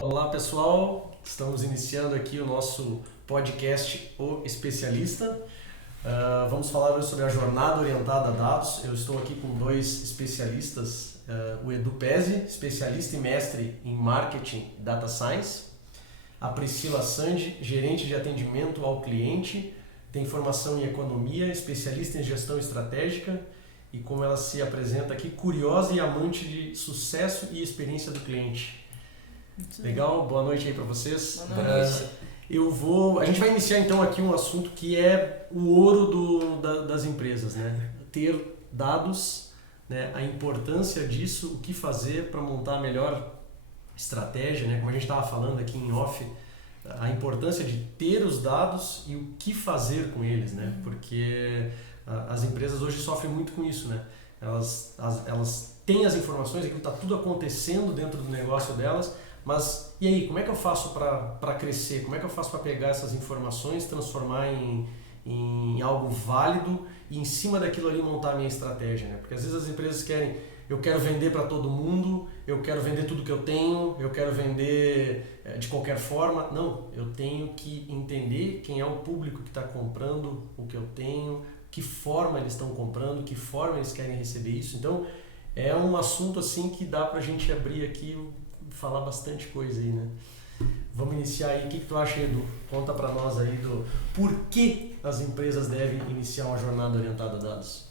Olá pessoal, estamos iniciando aqui o nosso podcast O Especialista. Vamos falar hoje sobre a jornada orientada a dados. Eu estou aqui com dois especialistas, o Edu Pezzi, especialista e mestre em Marketing Data Science, a Priscila Sandi, gerente de atendimento ao cliente, tem formação em economia, especialista em gestão estratégica e, como ela se apresenta aqui, curiosa e amante de sucesso e experiência do cliente. Legal? Boa noite aí para vocês. Boa noite. A gente vai iniciar então aqui um assunto que é o ouro das empresas, né? Ter dados, né? A importância disso, o que fazer para montar a melhor estratégia, né? Como a gente estava falando aqui em off, a importância de ter os dados e o que fazer com eles, né? Porque as empresas hoje sofrem muito com isso, né? Elas têm as informações, aquilo está tudo acontecendo dentro do negócio delas, mas e aí, como é que eu faço para crescer? Como é que eu faço para pegar essas informações, transformar em algo válido e em cima daquilo ali montar a minha estratégia, né? Porque às vezes as empresas eu quero vender para todo mundo, eu quero vender tudo que eu tenho, eu quero vender de qualquer forma. Não, eu tenho que entender quem é o público que está comprando o que eu tenho, que forma eles estão comprando, que forma eles querem receber isso. Então, é um assunto assim que dá para a gente abrir aqui falar bastante coisa aí, né? Vamos iniciar aí. O que tu acha, Edu? Conta para nós aí do porquê as empresas devem iniciar uma jornada orientada a dados.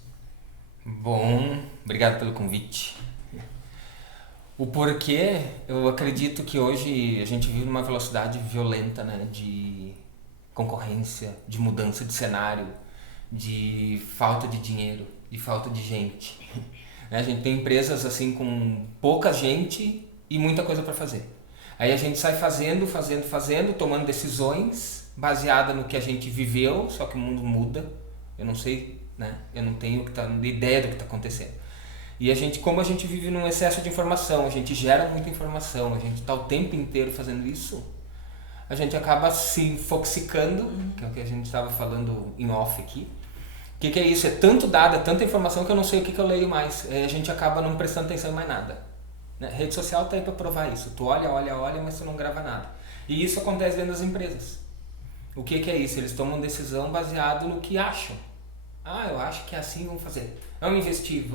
Bom, obrigado pelo convite. O porquê, eu acredito que hoje a gente vive numa velocidade violenta, né? De concorrência, de mudança de cenário, de falta de dinheiro, de falta de gente. A gente tem empresas assim com pouca gente e muita coisa para fazer. Aí a gente sai fazendo, tomando decisões baseadas no que a gente viveu, só que o mundo muda. Eu não sei, né? Eu não tenho ideia do que está acontecendo. E como a gente vive num excesso de informação, a gente gera muita informação, a gente está o tempo inteiro fazendo isso, a gente acaba se infoxicando, que é o que a gente estava falando em off aqui. O que é isso? É tanto dado, é tanta informação que eu não sei o que eu leio mais. A gente acaba não prestando atenção em mais nada. Rede social está aí para provar isso. Tu olha, mas tu não grava nada. E isso acontece dentro das empresas. O que é isso? Eles tomam decisão baseado no que acham. Eu acho que é assim, vamos fazer. Vamos investir,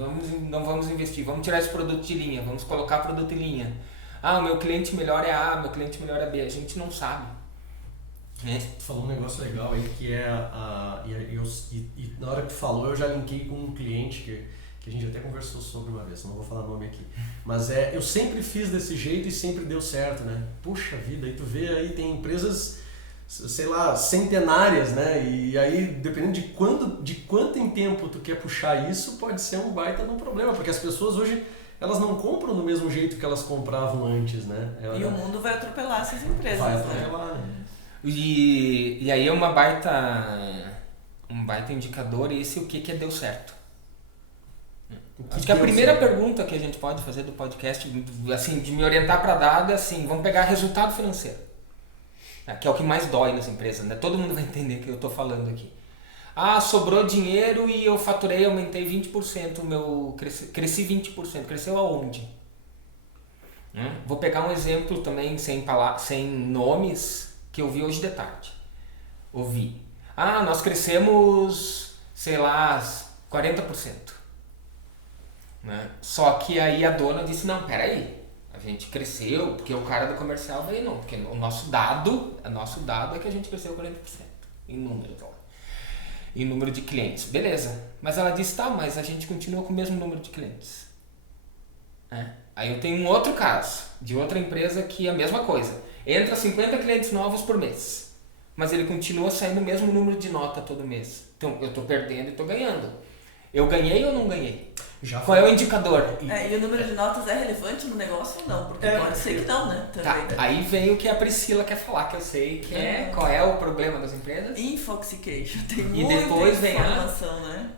não vamos investir, vamos tirar esse produto de linha, vamos colocar produto em linha. O meu cliente melhor é A, meu cliente melhor é B. A gente não sabe. Tu falou um negócio legal aí que é na hora que tu falou eu já linkei com um cliente que a gente até conversou sobre uma vez, não vou falar nome aqui, mas eu sempre fiz desse jeito e sempre deu certo, né? Puxa vida, aí tu vê aí tem empresas, sei lá, centenárias, né? E aí dependendo de quanto em tempo tu quer puxar isso, pode ser um baita de um problema, porque as pessoas hoje elas não compram do mesmo jeito que elas compravam antes, né? E o mundo vai atropelar essas empresas, vai atropelar, né? E aí é um baita indicador esse o que deu certo. Acho que a primeira pergunta que a gente pode fazer do podcast, assim, de me orientar para dado é assim, vamos pegar resultado financeiro, que é o que mais dói nas empresas, né? Todo mundo vai entender o que eu estou falando aqui. Sobrou dinheiro e eu faturei, aumentei 20%, cresci 20%, cresceu aonde? Vou pegar um exemplo também sem nomes, que eu vi hoje de tarde. Ouvi. Nós crescemos, sei lá, 40%. Né? Só que aí a dona disse, não, peraí, a gente cresceu, porque o cara do comercial veio, não, porque o nosso dado é que a gente cresceu 40% em número, então, em número de clientes. Beleza, mas ela disse, mas a gente continua com o mesmo número de clientes. Aí eu tenho um outro caso, de outra empresa que é a mesma coisa. Entra 50 clientes novos por mês, mas ele continua saindo o mesmo número de nota todo mês. Então eu estou perdendo e estou ganhando. Eu ganhei ou não ganhei? Qual é o indicador? E o número de notas é relevante no negócio ou não? Porque pode ser que não, né? Também, tá. Aí vem o que a Priscila quer falar, que eu sei que qual é o problema das empresas. Infoxication. Tem muita informação, né?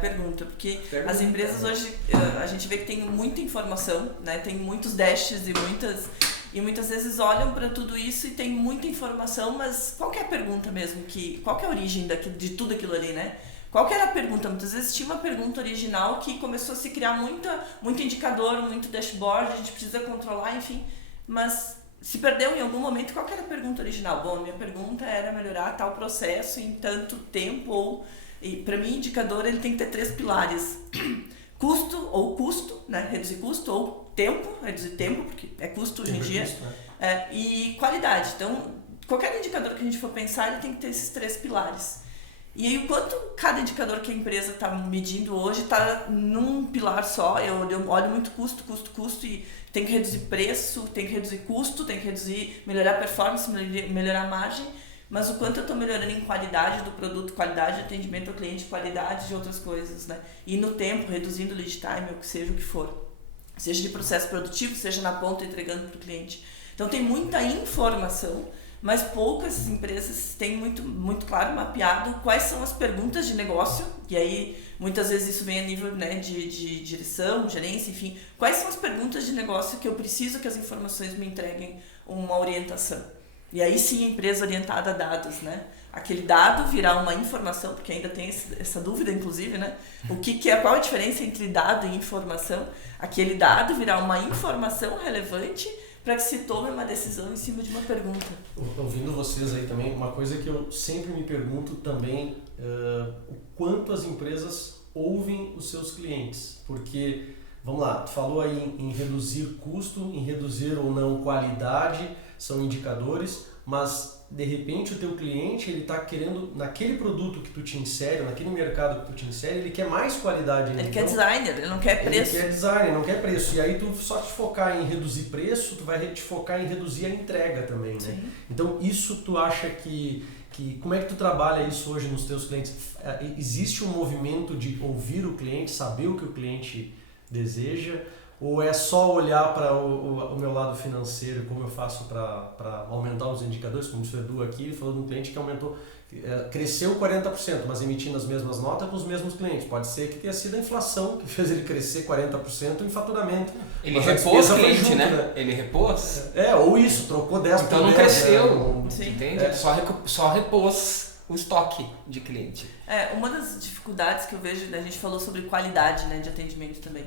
Pergunta, porque as empresas hoje, a gente vê que tem muita informação, né? Tem muitos dashes e E muitas vezes olham para tudo isso e tem muita informação, mas qual que é a pergunta mesmo? Qual que é a origem de tudo aquilo ali, né? Qual que era a pergunta? Muitas vezes tinha uma pergunta original que começou a se criar muito indicador, muito dashboard, a gente precisa controlar, enfim, mas se perdeu em algum momento. Qual que era a pergunta original? Bom, a minha pergunta era melhorar tal processo em tanto tempo, e para mim, indicador ele tem que ter 3 pilares. Custo, né? Reduzir custo, ou tempo, reduzir tempo, porque é custo hoje em dia, e qualidade. Então, qualquer indicador que a gente for pensar, ele tem que ter esses 3 pilares. E aí, o quanto cada indicador que a empresa está medindo hoje está num pilar só. Eu olho muito custo, e tem que reduzir preço, tem que reduzir custo, tem que melhorar a performance, melhorar a margem, mas o quanto eu estou melhorando em qualidade do produto, qualidade de atendimento ao cliente, qualidade de outras coisas, né? E no tempo, reduzindo o lead time, ou que seja o que for. Seja de processo produtivo, seja na ponta entregando para o cliente. Então tem muita informação, mas poucas empresas têm muito claro mapeado quais são as perguntas de negócio, e aí muitas vezes isso vem a nível, né, de direção, gerência, enfim. Quais são as perguntas de negócio que eu preciso que as informações me entreguem uma orientação? E aí sim, empresa orientada a dados, né? Aquele dado virar uma informação, porque ainda tem essa dúvida, inclusive, né? Qual a diferença entre dado e informação? Aquele dado virar uma informação relevante para que se tome uma decisão em cima de uma pergunta. Ouvindo vocês aí também, uma coisa que eu sempre me pergunto também, o quanto as empresas ouvem os seus clientes. Porque, vamos lá, tu falou aí em reduzir custo, em reduzir ou não qualidade, são indicadores, mas de repente o teu cliente ele está querendo, naquele produto que tu te insere, naquele mercado que tu te insere, ele quer mais qualidade. Ele quer designer, ele não quer preço. Ele quer designer, não quer preço. E aí tu só te focar em reduzir preço, tu vai te focar em reduzir a entrega também, né? Sim. Então isso tu acha que como é que tu trabalha isso hoje nos teus clientes? Existe um movimento de ouvir o cliente, saber o que o cliente deseja? Ou é só olhar para o meu lado financeiro, como eu faço para aumentar os indicadores, como disse o Edu aqui, ele falou de um cliente que aumentou, cresceu 40%, mas emitindo as mesmas notas com os mesmos clientes. Pode ser que tenha sido a inflação que fez ele crescer 40% em faturamento. Ele repôs o cliente, junto, né? Ele repôs? Ou isso, trocou 10%. Então não cresceu, entende? É. Só repôs o estoque de cliente. Uma das dificuldades que eu vejo, a gente falou sobre qualidade, né, de atendimento também.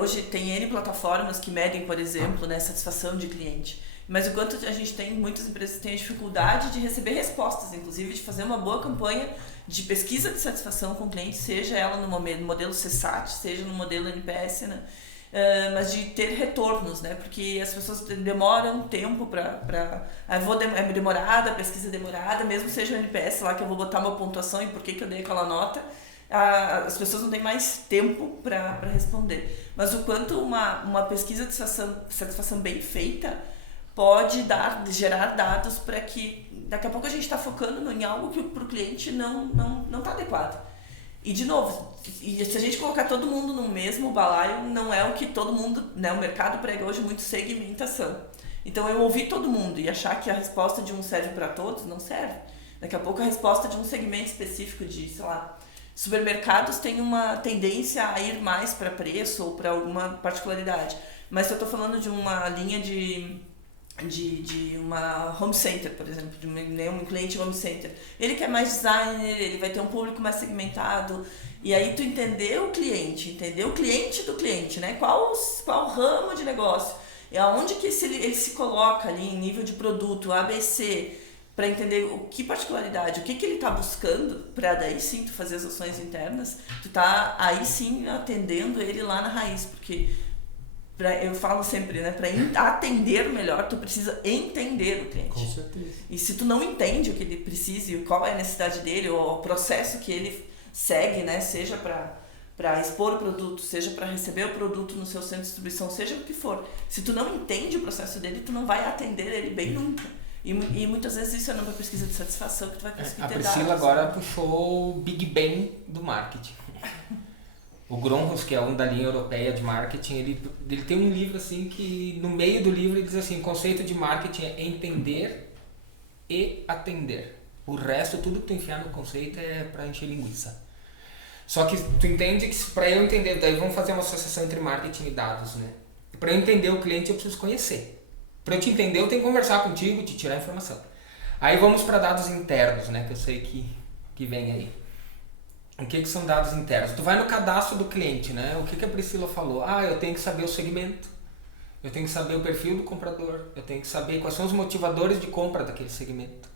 Hoje tem N plataformas que medem, por exemplo, né, satisfação de cliente. Mas o quanto a gente tem, muitas empresas têm dificuldade de receber respostas, inclusive de fazer uma boa campanha de pesquisa de satisfação com o cliente, seja ela no modelo CSAT, seja no modelo NPS, né? Mas de ter retornos, né? Porque as pessoas demoram tempo é demorada, a pesquisa é demorada, mesmo seja o NPS lá que eu vou botar uma pontuação e por que eu dei aquela nota, as pessoas não têm mais tempo para responder. Mas o quanto uma pesquisa de satisfação bem feita pode gerar dados para que daqui a pouco a gente está focando em algo que para o cliente não está adequado. E de novo, se a gente colocar todo mundo no mesmo balaio, não é o que todo mundo, né, o mercado prega hoje muito segmentação. Então eu ouvir todo mundo e achar que a resposta de um serve para todos, não serve. Daqui a pouco a resposta de um segmento específico de, sei lá, supermercados tem uma tendência a ir mais para preço ou para alguma particularidade. Mas se eu estou falando de uma linha de uma home center, por exemplo, de um cliente home center, ele quer mais designer, ele vai ter um público mais segmentado, e aí tu entender o cliente do cliente, né? Qual ramo de negócio, e aonde que ele se coloca ali em nível de produto, ABC, para entender o que particularidade, o que ele está buscando, para daí sim tu fazer as ações internas, tu tá aí sim atendendo ele lá na raiz, porque eu falo sempre, né, para atender melhor, tu precisa entender o cliente. Com certeza. E se tu não entende o que ele precisa e qual é a necessidade dele, ou o processo que ele segue, né, seja para expor o produto, seja para receber o produto no seu centro de distribuição, seja o que for. Se tu não entende o processo dele, tu não vai atender ele bem nunca. E muitas vezes isso é numa pesquisa de satisfação que tu vai conseguir ter dados. A Priscila agora puxou o Big Bang do marketing. O Gromhus, que é um da linha europeia de marketing, ele tem um livro assim que no meio do livro ele diz assim, o conceito de marketing é entender e atender. O resto, tudo que tu enfiar no conceito é para encher linguiça. Só que tu entende que para eu entender, daí vamos fazer uma associação entre marketing e dados, né? Para eu entender o cliente eu preciso conhecer. Para eu te entender, eu tenho que conversar contigo, te tirar informação. Aí vamos para dados internos, né? Que eu sei que vem aí. O que são dados internos? Tu vai no cadastro do cliente, né? O que a Priscila falou? Eu tenho que saber o segmento, eu tenho que saber o perfil do comprador, eu tenho que saber quais são os motivadores de compra daquele segmento,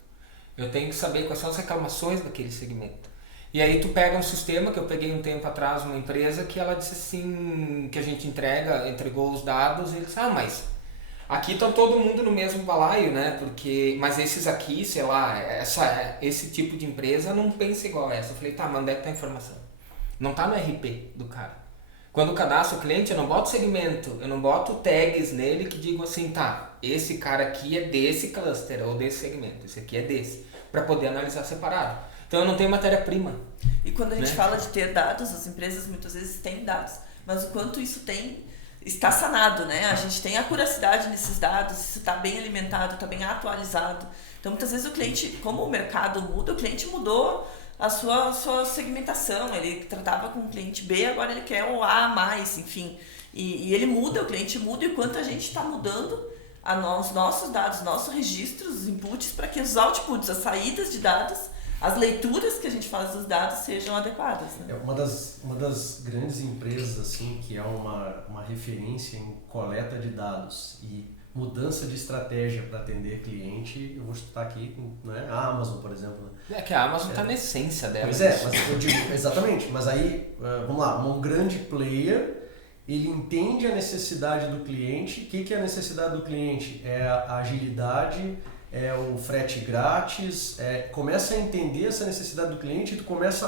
eu tenho que saber quais são as reclamações daquele segmento. E aí tu pega um sistema que eu peguei um tempo atrás, uma empresa, que ela disse assim, que a gente entregou os dados, e eles mas aqui tá todo mundo no mesmo balaio, né? Mas esses aqui, sei lá, esse tipo de empresa não pensa igual a essa. Eu falei, mas onde é que tá a informação? Não tá no RP do cara. Quando eu cadastro o cliente, eu não boto segmento, eu não boto tags nele que digam assim, esse cara aqui é desse cluster ou desse segmento, esse aqui é desse, para poder analisar separado. Então eu não tenho matéria-prima. E quando a gente fala de ter dados, as empresas muitas vezes têm dados, mas o quanto isso está sanado, né? A gente tem acuracidade nesses dados, isso está bem alimentado, está bem atualizado. Então, muitas vezes o cliente, como o mercado muda, o cliente mudou a sua segmentação. Ele tratava com o cliente B, agora ele quer o A+, enfim. E ele muda, o cliente muda, e o quanto a gente está mudando os nossos dados, nossos registros, os inputs, para que os outputs, as saídas de dados, as leituras que a gente faz dos dados sejam adequadas, né? Uma das grandes empresas assim, que é uma referência em coleta de dados e mudança de estratégia para atender cliente, eu vou citar aqui, né? A Amazon, por exemplo. Né? É que a Amazon está na essência dela. Pois mas eu digo, exatamente, mas aí, vamos lá, um grande player, ele entende a necessidade do cliente. O que é a necessidade do cliente? É a agilidade, é o frete grátis, começa a entender essa necessidade do cliente e tu começa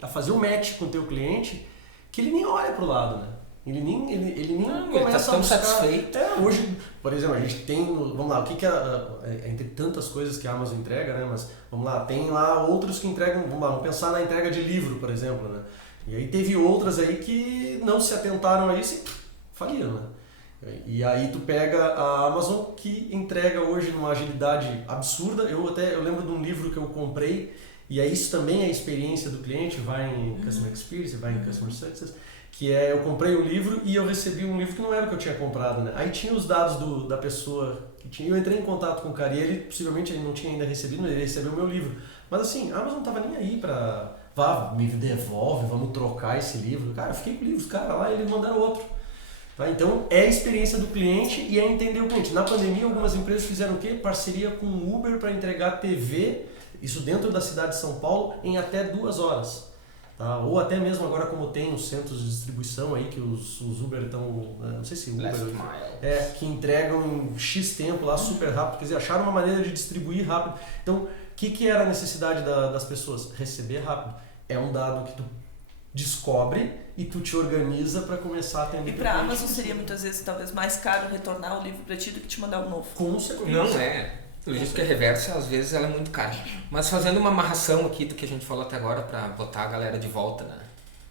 a fazer o match com o teu cliente, que ele nem olha para o lado, né? Ele nem começa a buscar. Satisfeito. Hoje, por exemplo, a gente tem, vamos lá, o que entre tantas coisas que a Amazon entrega, né? Mas vamos lá, tem lá outros que entregam, vamos pensar na entrega de livro, por exemplo, né? E aí teve outras aí que não se atentaram a isso e faliram, né? E aí tu pega a Amazon, que entrega hoje numa agilidade absurda. Eu lembro de um livro que eu comprei, e aí isso também é a experiência do cliente, vai em Customer Experience, vai em Customer Success, que eu comprei um livro e eu recebi um livro que não era o que eu tinha comprado, né? Aí tinha os dados da pessoa que tinha, eu entrei em contato com o cara e ele, possivelmente ele não tinha ainda recebido, ele recebeu o meu livro. Mas assim, a Amazon não tava nem aí pra, me devolve, vamos trocar esse livro. Cara, eu fiquei com o livro, os caras lá, eles mandaram outro. Tá? Então, é a experiência do cliente e é entender o cliente. Na pandemia, algumas empresas fizeram o quê? Parceria com o Uber para entregar TV, isso dentro da cidade de São Paulo, em até 2 horas. Tá? Ou até mesmo agora, como tem os centros de distribuição aí, que os Uber estão, não sei se Uber, que entregam em X tempo lá, super rápido, quer dizer, acharam uma maneira de distribuir rápido. Então, o que era a necessidade das pessoas? Receber rápido. É um dado que tu descobre e tu te organiza para começar a atender. E para a Amazon seria muitas vezes talvez mais caro retornar o livro para ti do que te mandar um novo. Com certeza. Não é. Eu disse que a reversa às vezes ela é muito cara. Mas fazendo uma amarração aqui do que a gente falou até agora para botar a galera de volta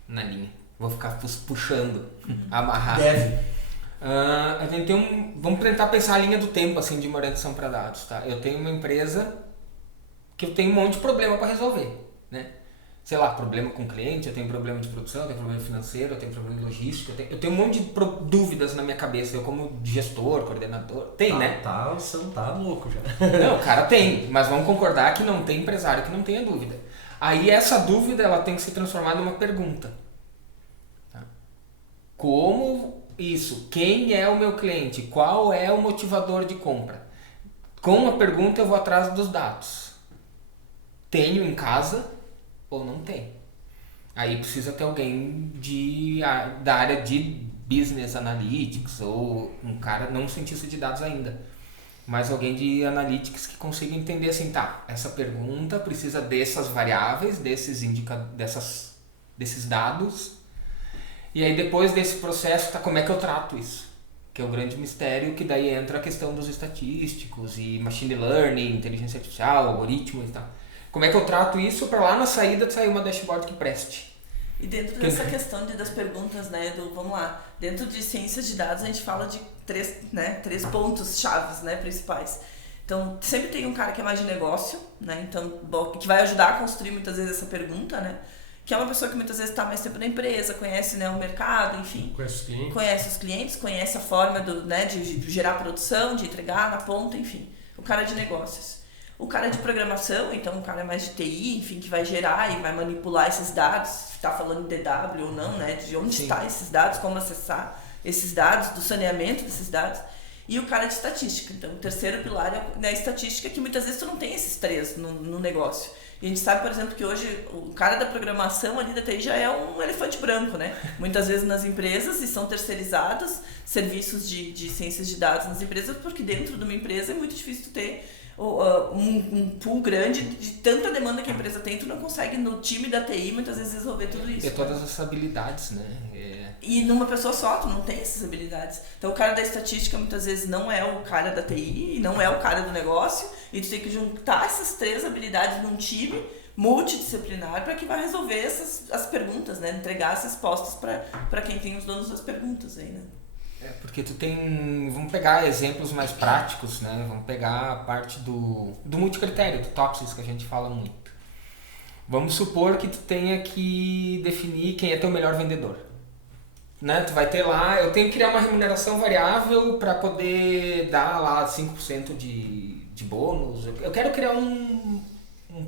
na linha. Vou ficar puxando, amarrar. Deve. A gente vamos tentar pensar a linha do tempo assim de uma orientação para dados, tá? Eu tenho uma empresa que eu tenho um monte de problema para resolver, né? Sei lá, problema com o cliente, eu tenho problema de produção, eu tenho problema financeiro, eu tenho problema de logística, eu tenho um monte de dúvidas na minha cabeça, eu como gestor, coordenador, né? Você não tá louco já. Não, o cara tem, mas vamos concordar que não tem empresário que não tenha dúvida. Aí essa dúvida ela tem que se transformar numa pergunta. Tá? Como isso? Quem é o meu cliente? Qual é o motivador de compra? Com a pergunta eu vou atrás dos dados. Tenho em casa ou não tem. Aí precisa ter alguém da área de Business Analytics ou um cara, não um cientista de dados ainda, mas alguém de Analytics que consiga entender assim, essa pergunta precisa dessas variáveis, desses dados, e aí depois desse processo, como é que eu trato isso? Que é o grande mistério, que daí entra a questão dos estatísticos e machine learning, inteligência artificial, algoritmos e tal. Como é que eu trato isso para lá na saída sair uma dashboard que preste? E dentro dessa questão das perguntas, né, vamos lá, dentro de ciências de dados a gente fala de 3 pontos chaves, né, principais. Então, sempre tem um cara que é mais de negócio, né, então, que vai ajudar a construir muitas vezes essa pergunta, né, que é uma pessoa que muitas vezes está mais tempo na empresa, conhece, né, o mercado, enfim. Conhece os clientes, conhece a forma de gerar produção, de entregar na ponta, enfim. O cara de negócios. O cara de programação, então o cara mais de TI, enfim, que vai gerar e vai manipular esses dados, se está falando em DW ou não, né, de onde está esses dados, como acessar esses dados, do saneamento desses dados. E o cara de estatística. Então, o terceiro pilar é a estatística, que muitas vezes tu não tem esses três no negócio. E a gente sabe, por exemplo, que hoje o cara da programação ali da TI já é um elefante branco, né? Muitas vezes nas empresas, e são terceirizados serviços de ciências de dados nas empresas, porque dentro de uma empresa é muito difícil tu ter um pool grande de tanta demanda que a empresa tem, tu não consegue no time da TI muitas vezes resolver tudo isso. E todas essas habilidades, né? E numa pessoa só, tu não tem essas habilidades. Então o cara da estatística muitas vezes não é o cara da TI, não é o cara do negócio, e tu tem que juntar essas três habilidades num time multidisciplinar para que vai resolver as perguntas, né? Entregar as respostas para quem tem os donos das perguntas aí, né? Porque tu tem... Vamos pegar exemplos mais práticos, né? Vamos pegar a parte do multicritério, do TOPSIS, que a gente fala muito. Vamos supor que tu tenha que definir quem é teu melhor vendedor. Né? Tu vai ter lá... Eu tenho que criar uma remuneração variável para poder dar lá 5% de bônus. Eu quero criar um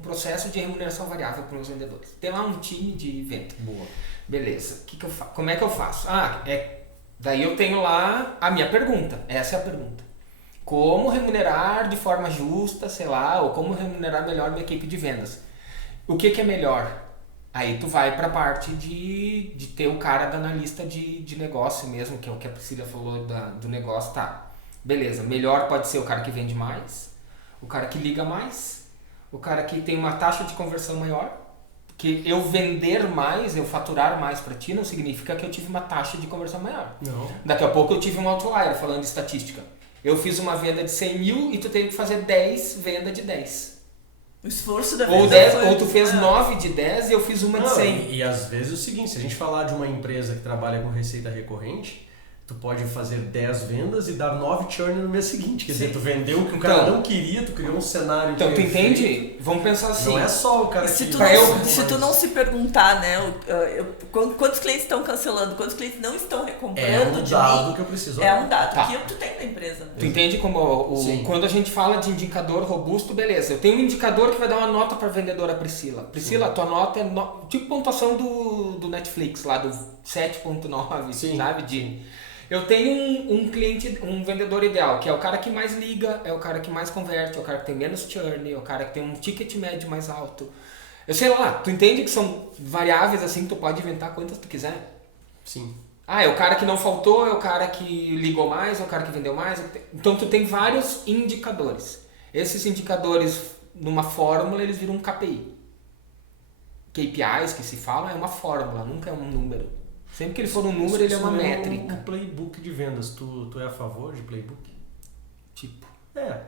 processo de remuneração variável para os vendedores. Tem lá um time de venda. Boa. Beleza. Que eu faço? Como é que eu faço? Daí eu tenho lá a minha pergunta. Essa é a pergunta. Como remunerar de forma justa, sei lá, ou como remunerar melhor minha equipe de vendas? O que é melhor? Aí tu vai para a parte de ter o cara da analista de negócio mesmo, que é o que a Priscila falou do negócio. Tá, beleza. Melhor pode ser o cara que vende mais, o cara que liga mais, o cara que tem uma taxa de conversão maior. Que eu vender mais, eu faturar mais para ti, não significa que eu tive uma taxa de conversão maior. Não. Daqui a pouco eu tive um outlier, falando de estatística. Eu fiz uma venda de 100 mil e tu teve que fazer 10 vendas de 10. O esforço da venda ou tu fez 9 de 10 e eu fiz uma de 100. E às vezes é o seguinte, se a gente falar de uma empresa que trabalha com receita recorrente, tu pode fazer 10 vendas e dar 9 churn no mês seguinte. Quer dizer, tu vendeu o que o cara não queria, tu criou um cenário... Então, tu entende? Vamos pensar assim. Não é só o cara se que... Se tu não se perguntar, né, quantos clientes estão cancelando, quantos clientes não estão recomprando... É um dado que eu preciso... É um dado que tu tem na empresa. Né? Tu entende como quando a gente fala de indicador robusto, beleza. Eu tenho um indicador que vai dar uma nota para a vendedora Priscila. Priscila, a tua nota é tipo pontuação do Netflix, lá do 7.9, sabe? Eu tenho um cliente, um vendedor ideal, que é o cara que mais liga, é o cara que mais converte, é o cara que tem menos churn, é o cara que tem um ticket médio mais alto. Eu sei lá, tu entende que são variáveis assim que tu pode inventar quantas tu quiser? Sim. É o cara que não faltou, é o cara que ligou mais, é o cara que vendeu mais. Então tu tem vários indicadores. Esses indicadores, numa fórmula, eles viram um KPI. KPIs que se falam é uma fórmula, nunca é um número. Sempre que ele for um número, ele é uma métrica. Um playbook de vendas, tu é a favor de playbook? Tipo?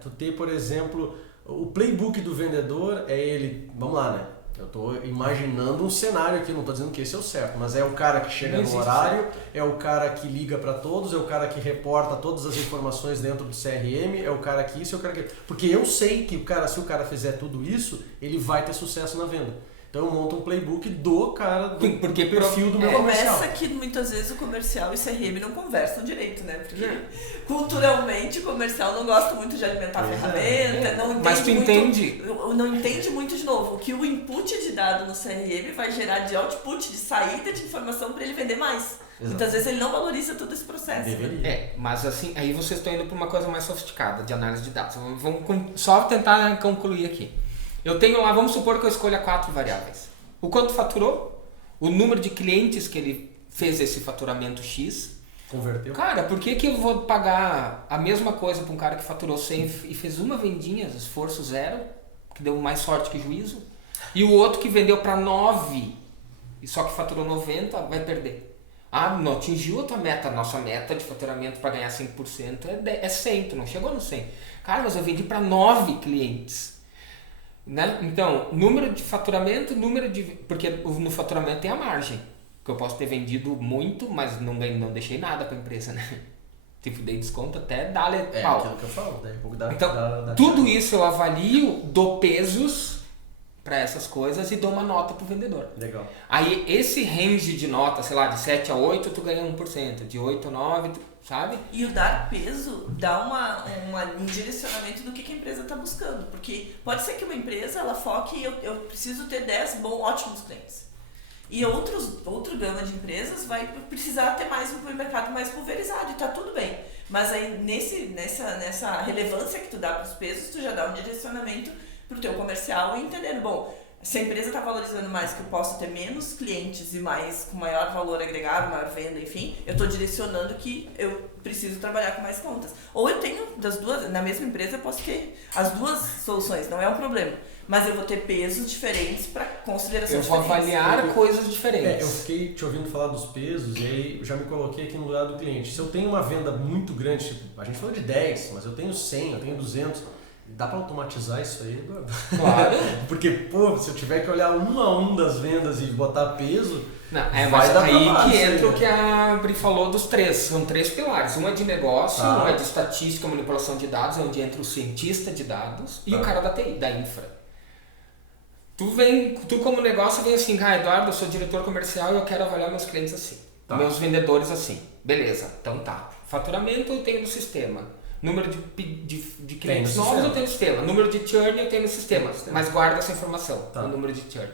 Tu ter, por exemplo, o playbook do vendedor é ele... Vamos lá, né? Eu tô imaginando um cenário aqui, não tô dizendo que esse é o certo, mas é o cara que chega no horário, é o cara que liga para todos, é o cara que reporta todas as informações dentro do CRM, é o cara que isso, é o cara que... Porque eu sei que se o cara fizer tudo isso, ele vai ter sucesso na venda. Então eu monto um playbook do cara, do perfil do meu comercial. Começa que muitas vezes o comercial e o CRM não conversam direito, né? Porque culturalmente o comercial não gosta muito de alimentar a ferramenta, não entende muito de novo o que o input de dado no CRM vai gerar de output, de saída de informação para ele vender mais. Exato. Muitas vezes ele não valoriza todo esse processo. Né? Mas assim, aí vocês estão indo para uma coisa mais sofisticada de análise de dados. Vamos só tentar concluir aqui. Eu tenho lá, vamos supor que eu escolha 4 variáveis. O quanto faturou, o número de clientes que ele fez esse faturamento X. Converteu. Cara, por que eu vou pagar a mesma coisa para um cara que faturou 100 e fez uma vendinha, esforço 0, que deu mais sorte que juízo, e o outro que vendeu para 9 e só que faturou 90, vai perder. Não atingiu a tua meta. Nossa meta de faturamento para ganhar 5% é 100, tu não chegou no 100. Cara, mas eu vendi para 9 clientes. Né? Então, número de faturamento, porque no faturamento tem a margem, que eu posso ter vendido muito, mas não deixei nada para a empresa, né? Tipo, dei desconto até dar pau. É aquilo que eu falo, né? Então, tudo isso eu avalio, dou pesos para essas coisas e dou uma nota pro vendedor. Legal. Aí esse range de nota, sei lá, de 7 a 8 tu ganha 1%, de 8 a 9, sabe? E o dar peso dá um direcionamento do que a empresa está buscando. Porque pode ser que uma empresa ela foque, eu preciso ter 10 ótimos clientes. E outro gama de empresas vai precisar ter mais um mercado mais pulverizado e tá tudo bem. Mas aí nessa relevância que tu dá para os pesos, tu já dá um direcionamento para o teu comercial e entender, bom, se a empresa está valorizando mais que eu posso ter menos clientes e mais com maior valor agregado, maior venda, enfim, eu estou direcionando que eu preciso trabalhar com mais contas. Ou eu tenho das duas, na mesma empresa eu posso ter as duas soluções, não é um problema. Mas eu vou ter pesos diferentes para considerações diferentes. Eu vou avaliar coisas diferentes. Eu fiquei te ouvindo falar dos pesos e aí eu já me coloquei aqui no lugar do cliente. Se eu tenho uma venda muito grande, tipo, a gente falou de 10, mas eu tenho 100, eu tenho 200, dá para automatizar isso aí, Eduardo? Claro. Porque, pô, se eu tiver que olhar um a um das vendas e botar peso, não, vai mas dar aí trabalho, que entra aí, o que a Bri falou dos três. São 3 pilares. Um é de negócio, Tá. um é de estatística, manipulação de dados, onde entra o cientista de dados e Tá. o cara da TI, da infra. Tu como negócio vem assim, Eduardo, eu sou diretor comercial e eu quero avaliar meus clientes assim. Tá. Meus vendedores assim. Beleza, então tá. Faturamento eu tenho no sistema. Número de clientes no novos sistema. eu tenho no sistema. Número de churn eu tenho no sistema. Mas guarda essa informação, Tá. o número de churn.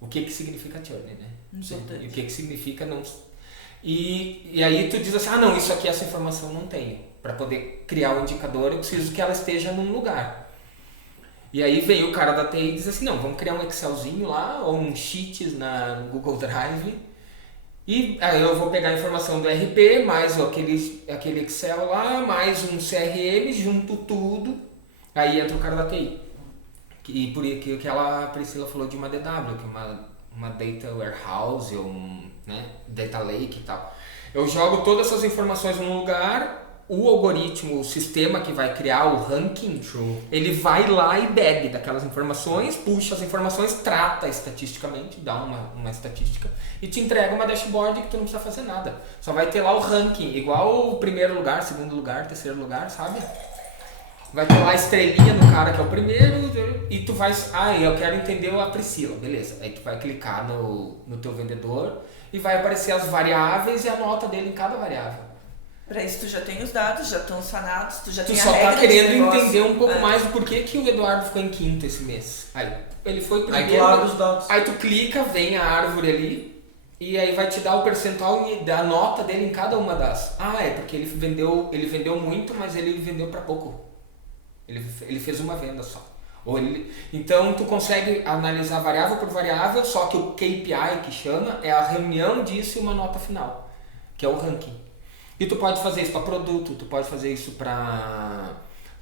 O que significa churn, né? Importante. E o que significa não... E aí tu diz assim, não, isso aqui, essa informação não tenho. Para poder criar o indicador eu preciso que ela esteja num lugar. E aí vem o cara da TI e diz assim, não, vamos criar um Excelzinho lá, ou um Sheets no Google Drive. E aí eu vou pegar a informação do RP, mais aquele Excel lá, mais um CRM, junto tudo. Aí entra o cara da TI. E por isso que a Priscila falou de uma DW, que é uma Data Warehouse, ou Data Lake e tal. Eu jogo todas essas informações num lugar, o algoritmo, o sistema que vai criar o ranking, ele vai lá e bebe daquelas informações, puxa as informações, trata estatisticamente, dá uma estatística e te entrega uma dashboard que tu não precisa fazer nada. Só vai ter lá o ranking, igual o primeiro lugar, segundo lugar, terceiro lugar, sabe? Vai ter lá a estrelinha do cara que é o primeiro e tu vai... eu quero entender a Priscila, beleza. Aí tu vai clicar no teu vendedor e vai aparecer as variáveis e a nota dele em cada variável. Para isso tu já tem os dados, já estão sanados, tu já tem a só regra tá de querendo negócio. entender um pouco mais do porquê que o Eduardo ficou em quinto esse mês. Aí ele foi primeiro. Aí tu abre os dados. Aí tu clica, vem a árvore ali e aí vai te dar o percentual da nota dele em cada uma das. É porque ele vendeu muito, mas ele vendeu para pouco. Ele fez uma venda só. Então tu consegue analisar variável por variável, só que o KPI que chama é a reunião disso e uma nota final, que é o ranking. E tu pode fazer isso para produto, tu pode fazer isso para...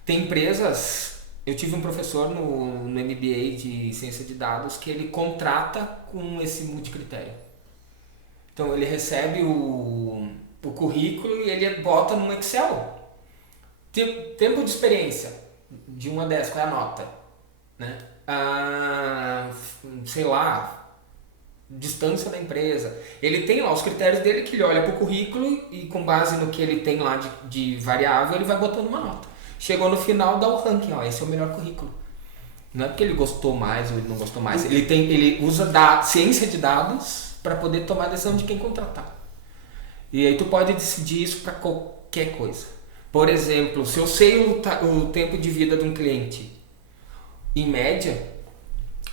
Tem empresas... Eu tive um professor no MBA de ciência de dados que ele contrata com esse multicritério. Então ele recebe o currículo e ele bota num Excel. Tempo de experiência, de 1 a 10, qual é a nota? Né? Sei lá... distância da empresa. Ele tem lá os critérios dele que ele olha para o currículo e com base no que ele tem lá de variável, ele vai botando uma nota. Chegou no final, dá o ranking, esse é o melhor currículo. Não é porque ele gostou mais ou ele não gostou mais. Ele usa ciência de dados para poder tomar a decisão de quem contratar. E aí tu pode decidir isso para qualquer coisa. Por exemplo, se eu sei o tempo de vida de um cliente, em média,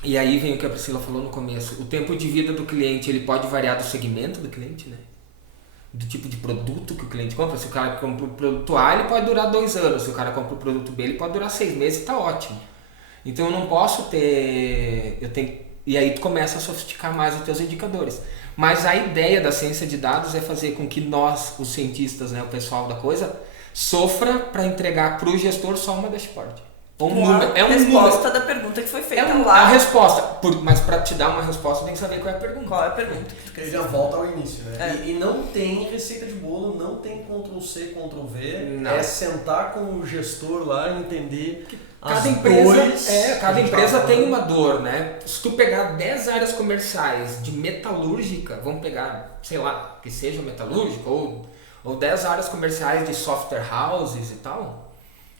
e aí vem o que a Priscila falou no começo, o tempo de vida do cliente ele pode variar do segmento do cliente, né? Do tipo de produto que o cliente compra. Se o cara compra o produto A, ele pode durar 2 anos. Se o cara compra o produto B, ele pode durar 6 meses e tá ótimo. Então eu não posso ter... E aí tu começa a sofisticar mais os teus indicadores. Mas a ideia da ciência de dados é fazer com que nós, os cientistas, né, o pessoal da coisa, sofra para entregar para o gestor só uma dashboard. É uma resposta da pergunta que foi feita lá. A resposta, mas para te dar uma resposta tem que saber qual é a pergunta. Qual é a pergunta? Ele já volta ao início, né? E não tem receita de bolo, não tem Ctrl+C, Ctrl+V. Não. É sentar com o gestor lá e entender Cada as empresa, dores. cada empresa tem uma dor, né? Se tu pegar 10 áreas comerciais de metalúrgica, vamos pegar, sei lá, que seja metalúrgica, ou 10 áreas comerciais de software houses e tal,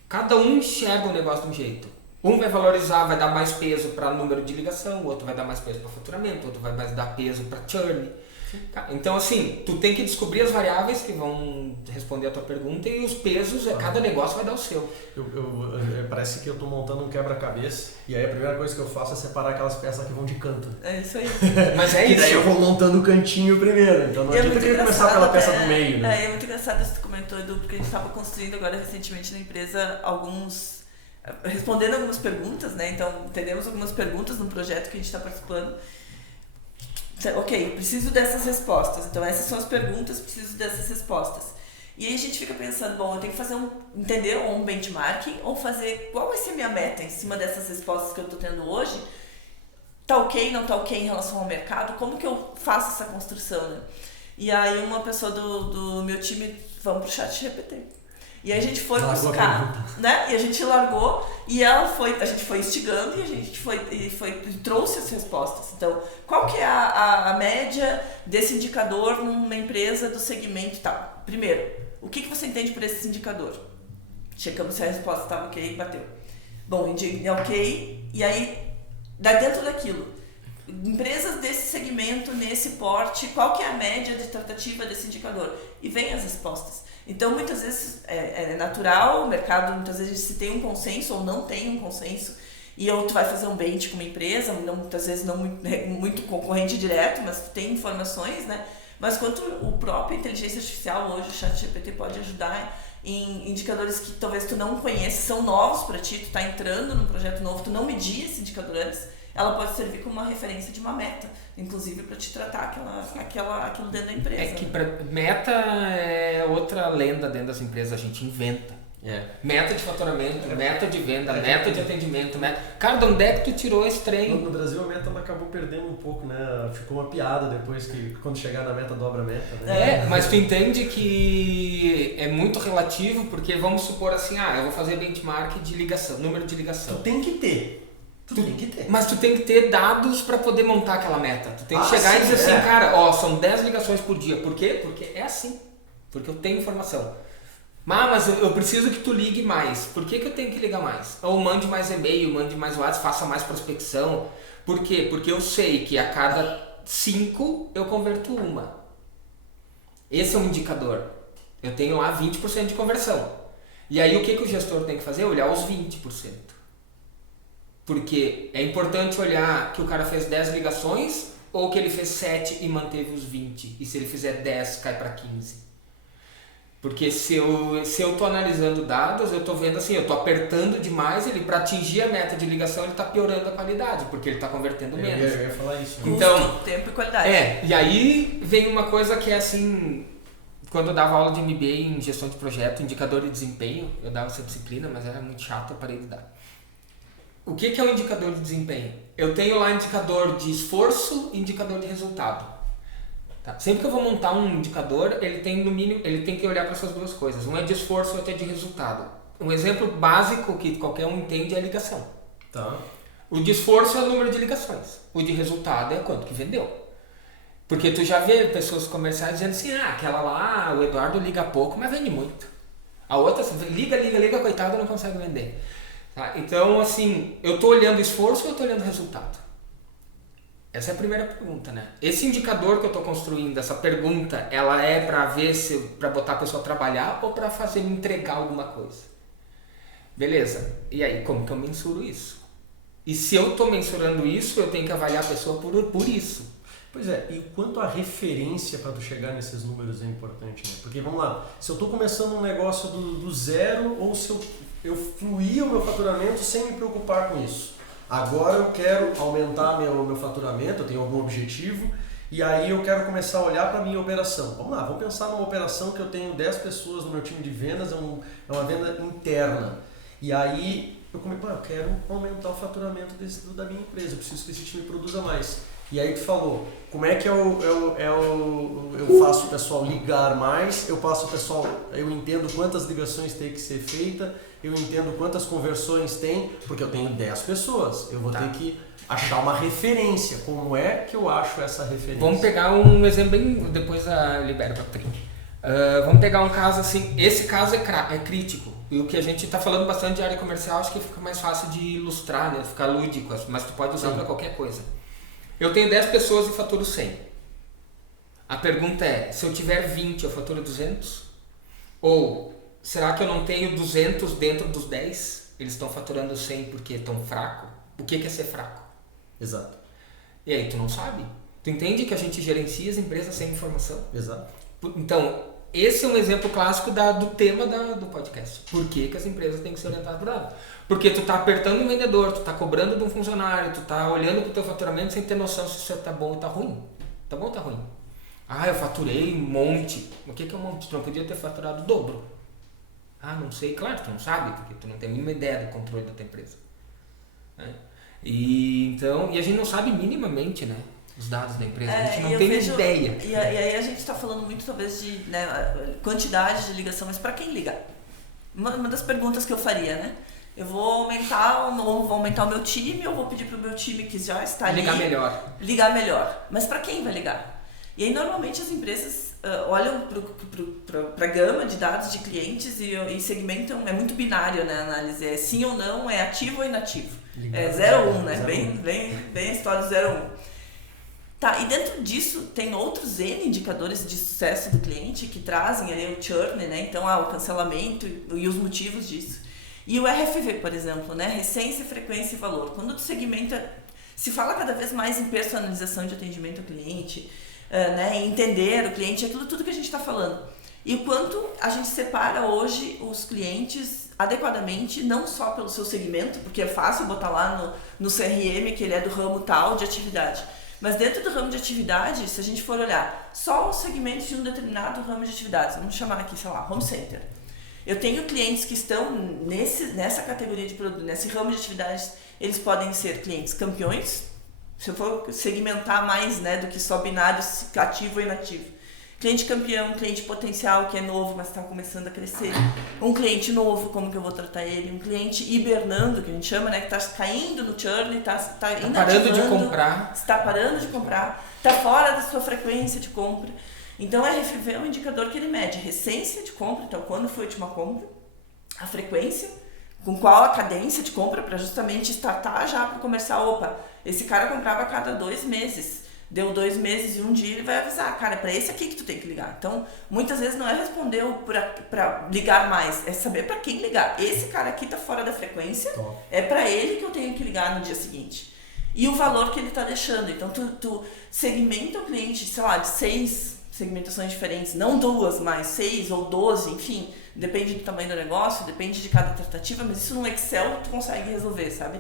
cada um enxerga o negócio de um jeito. Um vai valorizar, vai dar mais peso para número de ligação, o outro vai dar mais peso para faturamento, o outro vai mais dar peso para churn. Então, assim, tu tem que descobrir as variáveis que vão responder a tua pergunta e os pesos, cada negócio vai dar o seu. Parece que eu estou montando um quebra-cabeça e aí a primeira coisa que eu faço é separar aquelas peças que vão de canto. É isso aí. Mas é E isso. daí eu vou montando o cantinho primeiro, então não adianta querer começar pela peça do meio, né? É muito engraçado isso que tu comentou, Edu, porque a gente estava construindo agora recentemente na empresa respondendo algumas perguntas, né? Então, teremos algumas perguntas no projeto que a gente está participando. Ok, preciso dessas respostas. Então, essas são as perguntas, preciso dessas respostas. E aí a gente fica pensando, bom, eu tenho que fazer entender um benchmarking ou fazer qual vai ser a minha meta em cima dessas respostas que eu estou tendo hoje. Tá ok, não tá ok em relação ao mercado? Como que eu faço essa construção, né? E aí uma pessoa do meu time, vamos pro ChatGPT. E aí a gente foi buscar, né? E a gente largou e a gente foi instigando e a gente e trouxe as respostas. Então, qual que é a média desse indicador numa empresa do segmento e tal? Primeiro, o que você entende por esse indicador? Checamos se a resposta estava ok e bateu. Bom, é ok, e aí, dentro daquilo, empresas desse segmento, nesse porte, qual que é a média de tratativa desse indicador? E vem as respostas. Então, muitas vezes é natural, o mercado, muitas vezes se tem um consenso ou não tem um consenso, e ou tu vai fazer um bench com uma empresa, muitas vezes não muito concorrente direto, mas tu tem informações, né? Mas quanto o próprio inteligência artificial hoje, o ChatGPT pode ajudar em indicadores que talvez tu não conheça, são novos para ti, tu tá entrando num projeto novo, tu não media esse indicador antes, ela pode servir como uma referência de uma meta, inclusive para te tratar aquilo dentro da empresa. É que meta é outra lenda dentro das empresas, a gente inventa. Meta de faturamento, meta de venda, meta de atendimento, meta... Cara, de onde é que tu tirou esse trem? No Brasil a meta ela acabou perdendo um pouco, né? Ficou uma piada depois que quando chegar na meta dobra a meta, né? Mas tu entende que é muito relativo, porque vamos supor assim, eu vou fazer benchmark de ligação, número de ligação. Tu tem que ter. Mas tu tem que ter dados para poder montar aquela meta. Tu tem que chegar e dizer assim, cara, são 10 ligações por dia. Por quê? Porque é assim. Porque eu tenho informação. Mas eu preciso que tu ligue mais. Por que eu tenho que ligar mais? Ou mande mais e-mail, mande mais WhatsApp, faça mais prospecção. Por quê? Porque eu sei que a cada 5 eu converto uma. Esse é um indicador. Eu tenho lá 20% de conversão. E aí o que o gestor tem que fazer? Olhar os 20%. Porque é importante olhar que o cara fez 10 ligações ou que ele fez 7 e manteve os 20. E se ele fizer 10, cai para 15. Porque se eu tô analisando dados, eu tô vendo assim, eu tô apertando demais ele para atingir a meta de ligação, ele tá piorando a qualidade, porque ele tá convertendo menos. Eu ia falar isso. Né? Então, tempo e qualidade. E aí vem uma coisa que é assim, quando eu dava aula de MBA em gestão de projeto, indicador de desempenho, eu dava essa disciplina, mas era muito chato, eu parei de dar. O que é um indicador de desempenho? Eu tenho lá indicador de esforço e indicador de resultado. Tá? Sempre que eu vou montar um indicador, ele tem no mínimo, ele tem que olhar para essas duas coisas. Um é de esforço, outro é de resultado. Um exemplo básico que qualquer um entende é a ligação. Tá. O de esforço é o número de ligações. O de resultado é quanto que vendeu. Porque tu já vê pessoas comerciais dizendo assim, aquela lá, o Eduardo liga pouco, mas vende muito. A outra liga, coitado, não consegue vender. Tá? Então, assim, eu estou olhando esforço ou eu estou olhando resultado? Essa é a primeira pergunta, né? Esse indicador que eu estou construindo, essa pergunta, ela é para ver para botar a pessoa a trabalhar ou para fazer me entregar alguma coisa? Beleza. E aí, como que eu mensuro isso? E se eu estou mensurando isso, eu tenho que avaliar a pessoa por isso. Pois é, e quanto a referência para tu chegar nesses números é importante, né? Porque vamos lá, se eu estou começando um negócio do zero ou se eu fluir o meu faturamento sem me preocupar com isso. Agora eu quero aumentar meu faturamento, eu tenho algum objetivo e aí eu quero começar a olhar para a minha operação. Vamos lá, vamos pensar numa operação que eu tenho 10 pessoas no meu time de vendas, é uma venda interna. E aí eu quero aumentar o faturamento da minha empresa, eu preciso que esse time produza mais. E aí tu falou, como é que eu faço o pessoal ligar mais, eu entendo quantas ligações tem que ser feita, eu entendo quantas conversões tem, porque eu tenho 10 pessoas, eu vou ter que achar uma referência. Como é que eu acho essa referência? Vamos pegar um exemplo bem, depois libero para Tri. Vamos pegar um caso assim, esse caso é crítico. E o que a gente está falando bastante de área comercial, acho que fica mais fácil de ilustrar, né? Ficar lúdico, mas tu pode usar para qualquer coisa. Eu tenho 10 pessoas e faturo 100. A pergunta é, se eu tiver 20, eu faturo 200? Ou será que eu não tenho 200 dentro dos 10? Eles estão faturando 100 porque estão fraco? O que é ser fraco? Exato. E aí tu não sabe? Tu entende que a gente gerencia as empresas sem informação? Exato. Então, esse é um exemplo clássico do tema do podcast. Por que as empresas têm que ser orientadas por dados? Porque tu tá apertando um vendedor, tu tá cobrando de um funcionário, tu tá olhando pro teu faturamento sem ter noção se isso tá bom ou tá ruim. Tá bom ou tá ruim? Ah, eu faturei um monte. O que é um monte? Tu não podia ter faturado o dobro. Ah, não sei. Claro, tu não sabe, porque tu não tem a mínima ideia do controle da tua empresa. Né? E a gente não sabe minimamente, né? Os dados da empresa, a gente não tem ideia. E aí a gente está falando muito talvez de quantidade de ligação, mas para quem ligar? Uma das perguntas que eu faria, né? Eu vou aumentar o meu time, eu vou pedir para o meu time que já está ali ligar melhor. Mas para quem vai ligar? E aí normalmente as empresas olham para a gama de dados de clientes e segmentam, é muito binário, né, a análise, é sim ou não, é ativo ou inativo. É 0 ou 1, né? Bem a história do 0 ou 1. Tá, e dentro disso tem outros N indicadores de sucesso do cliente que trazem ali o churn, né? Então, o cancelamento e os motivos disso. E o RFV, por exemplo, né? Recência, frequência e valor. Quando tu segmenta, se fala cada vez mais em personalização de atendimento ao cliente, né? Em entender o cliente, é tudo que a gente está falando. E o quanto a gente separa hoje os clientes adequadamente, não só pelo seu segmento, porque é fácil botar lá no CRM que ele é do ramo tal de atividade. Mas dentro do ramo de atividade, se a gente for olhar só os segmentos de um determinado ramo de atividades, vamos chamar aqui, sei lá, home center. Eu tenho clientes que estão nessa categoria de produto, nesse ramo de atividades, eles podem ser clientes campeões, se eu for segmentar mais, né, do que só binário ativo ou inativo. Cliente campeão, cliente potencial que é novo, mas está começando a crescer. Um cliente novo, como que eu vou tratar ele? Um cliente hibernando, que a gente chama, né? Que está caindo no churn, está parando de comprar. Está parando de comprar, está fora da sua frequência de compra. Então, a RFV é um indicador que ele mede recência de compra, então quando foi a última compra, a frequência, com qual a cadência de compra, para justamente startar já para começar. Opa, esse cara comprava a cada 2 meses. Deu 2 meses e um dia ele vai avisar, cara, é pra esse aqui que tu tem que ligar. Então, muitas vezes não é responder pra ligar mais, é saber pra quem ligar. Esse cara aqui tá fora da frequência, é pra ele que eu tenho que ligar no dia seguinte. E o valor que ele tá deixando. Então, tu segmenta o cliente, sei lá, de 6 segmentações diferentes, não 2, mas 6 ou 12, enfim, depende do tamanho do negócio, depende de cada tratativa, mas isso no Excel tu consegue resolver, sabe?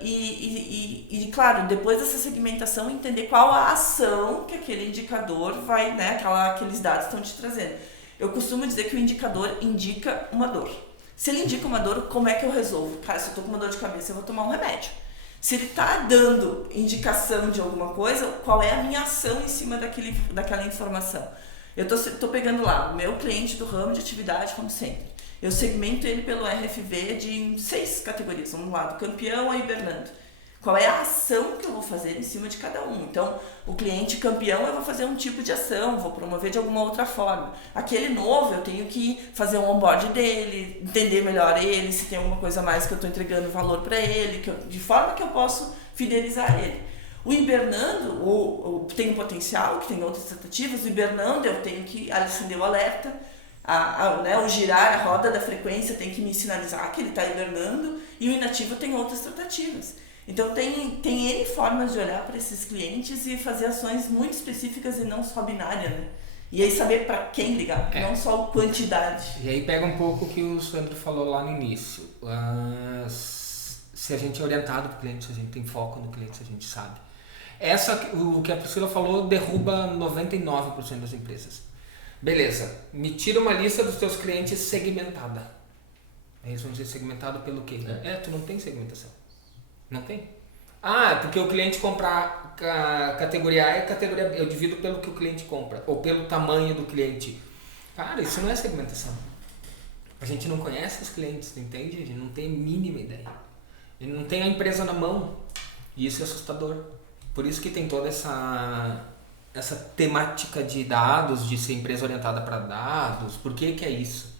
E claro, depois dessa segmentação, entender qual a ação que aquele indicador vai, né, aqueles dados estão te trazendo. Eu costumo dizer que o indicador indica uma dor. Se ele indica uma dor, como é que eu resolvo? Cara, se eu tô com uma dor de cabeça, eu vou tomar um remédio. Se ele tá dando indicação de alguma coisa, qual é a minha ação em cima daquela informação? Eu tô pegando lá o meu cliente do ramo de atividade como sempre. Eu segmento ele pelo RFV de 6 categorias. Vamos lá, do campeão a hibernando. Qual é a ação que eu vou fazer em cima de cada um? Então, o cliente campeão eu vou fazer um tipo de ação, vou promover de alguma outra forma. Aquele novo eu tenho que fazer um onboard dele, entender melhor ele, se tem alguma coisa a mais que eu estou entregando valor para ele, de forma que eu posso fidelizar ele. O hibernando, tem um potencial, que tem outras tratativas. O hibernando eu tenho que acender o alerta, o girar a roda da frequência tem que me sinalizar que ele está hibernando, e o inativo tem outras tratativas. Então tem N formas de olhar para esses clientes e fazer ações muito específicas e não só binárias, né? E aí saber para quem ligar, não só quantidade. E aí pega um pouco o que o Sandro falou lá no início. Se a gente é orientado para o cliente, se a gente tem foco no cliente, se a gente sabe. O que a Priscila falou derruba 99% das empresas. Beleza, me tira uma lista dos teus clientes segmentada. Eles vão dizer segmentado pelo quê? Tu não tem segmentação. Não tem. Porque o cliente comprar categoria A é categoria B. Eu divido pelo que o cliente compra, ou pelo tamanho do cliente. Cara, isso não é segmentação. A gente não conhece os clientes, entende? A gente não tem a mínima ideia. Ele não tem a empresa na mão. E isso é assustador. Por isso que tem toda essa temática de dados, de ser empresa orientada para dados. Por que é isso?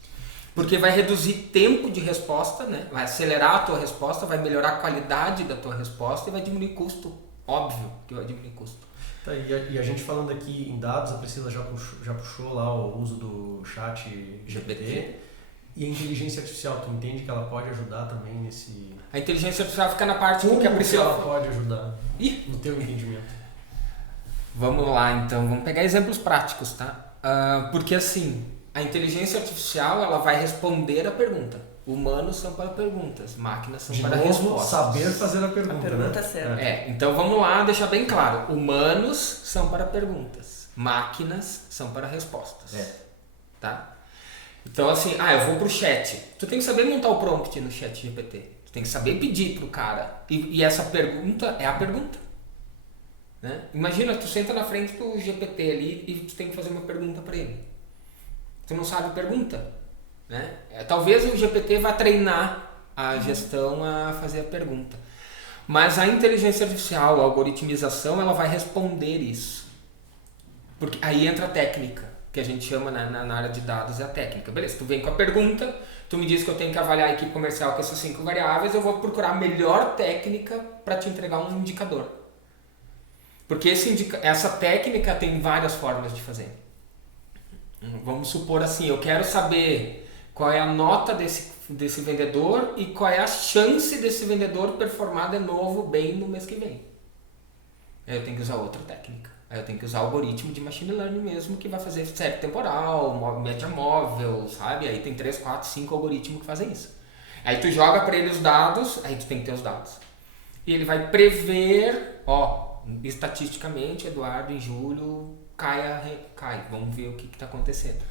Porque vai reduzir tempo de resposta, né? Vai acelerar a tua resposta, vai melhorar a qualidade da tua resposta e vai diminuir custo. Óbvio que vai diminuir custo. Tá, e a gente falando aqui em dados, a Priscila já puxou lá o uso do chat GPT. E a inteligência artificial, tu entende que ela pode ajudar também nesse... A inteligência artificial fica na parte Como que a Priscila... ela pode ajudar no teu entendimento? Vamos lá, então. Vamos pegar exemplos práticos, tá? Porque assim, a inteligência artificial ela vai responder a pergunta. Humanos são para perguntas, máquinas são para respostas. Saber fazer a pergunta, pergunta né? certa. Então vamos lá deixar bem claro. Humanos são para perguntas, máquinas são para respostas. Tá? Então assim, eu vou pro chat. Tu tem que saber montar o prompt no chat GPT. Tu tem que saber pedir pro cara. E essa pergunta é a pergunta. Né? Imagina, tu senta na frente do GPT ali e tu tem que fazer uma pergunta para ele. Tu não sabe a pergunta, né? Talvez o GPT vá treinar a gestão a fazer a pergunta. Mas a inteligência artificial, a algoritmização, ela vai responder isso. Porque aí entra a técnica, que a gente chama na área de dados, é a técnica. Beleza, tu vem com a pergunta, tu me diz que eu tenho que avaliar a equipe comercial com essas 5 variáveis, eu vou procurar a melhor técnica para te entregar um indicador. Porque essa técnica tem várias formas de fazer. Vamos supor assim, eu quero saber qual é a nota desse vendedor e qual é a chance desse vendedor performar de novo bem no mês que vem. Aí eu tenho que usar outra técnica. Aí eu tenho que usar algoritmo de machine learning mesmo, que vai fazer série temporal, média móvel, sabe? Aí tem 3, 4, 5 algoritmos que fazem isso. Aí tu joga para ele os dados, aí tu tem que ter os dados. E ele vai prever, estatisticamente, Eduardo, em julho, cai. Vamos ver o que está acontecendo.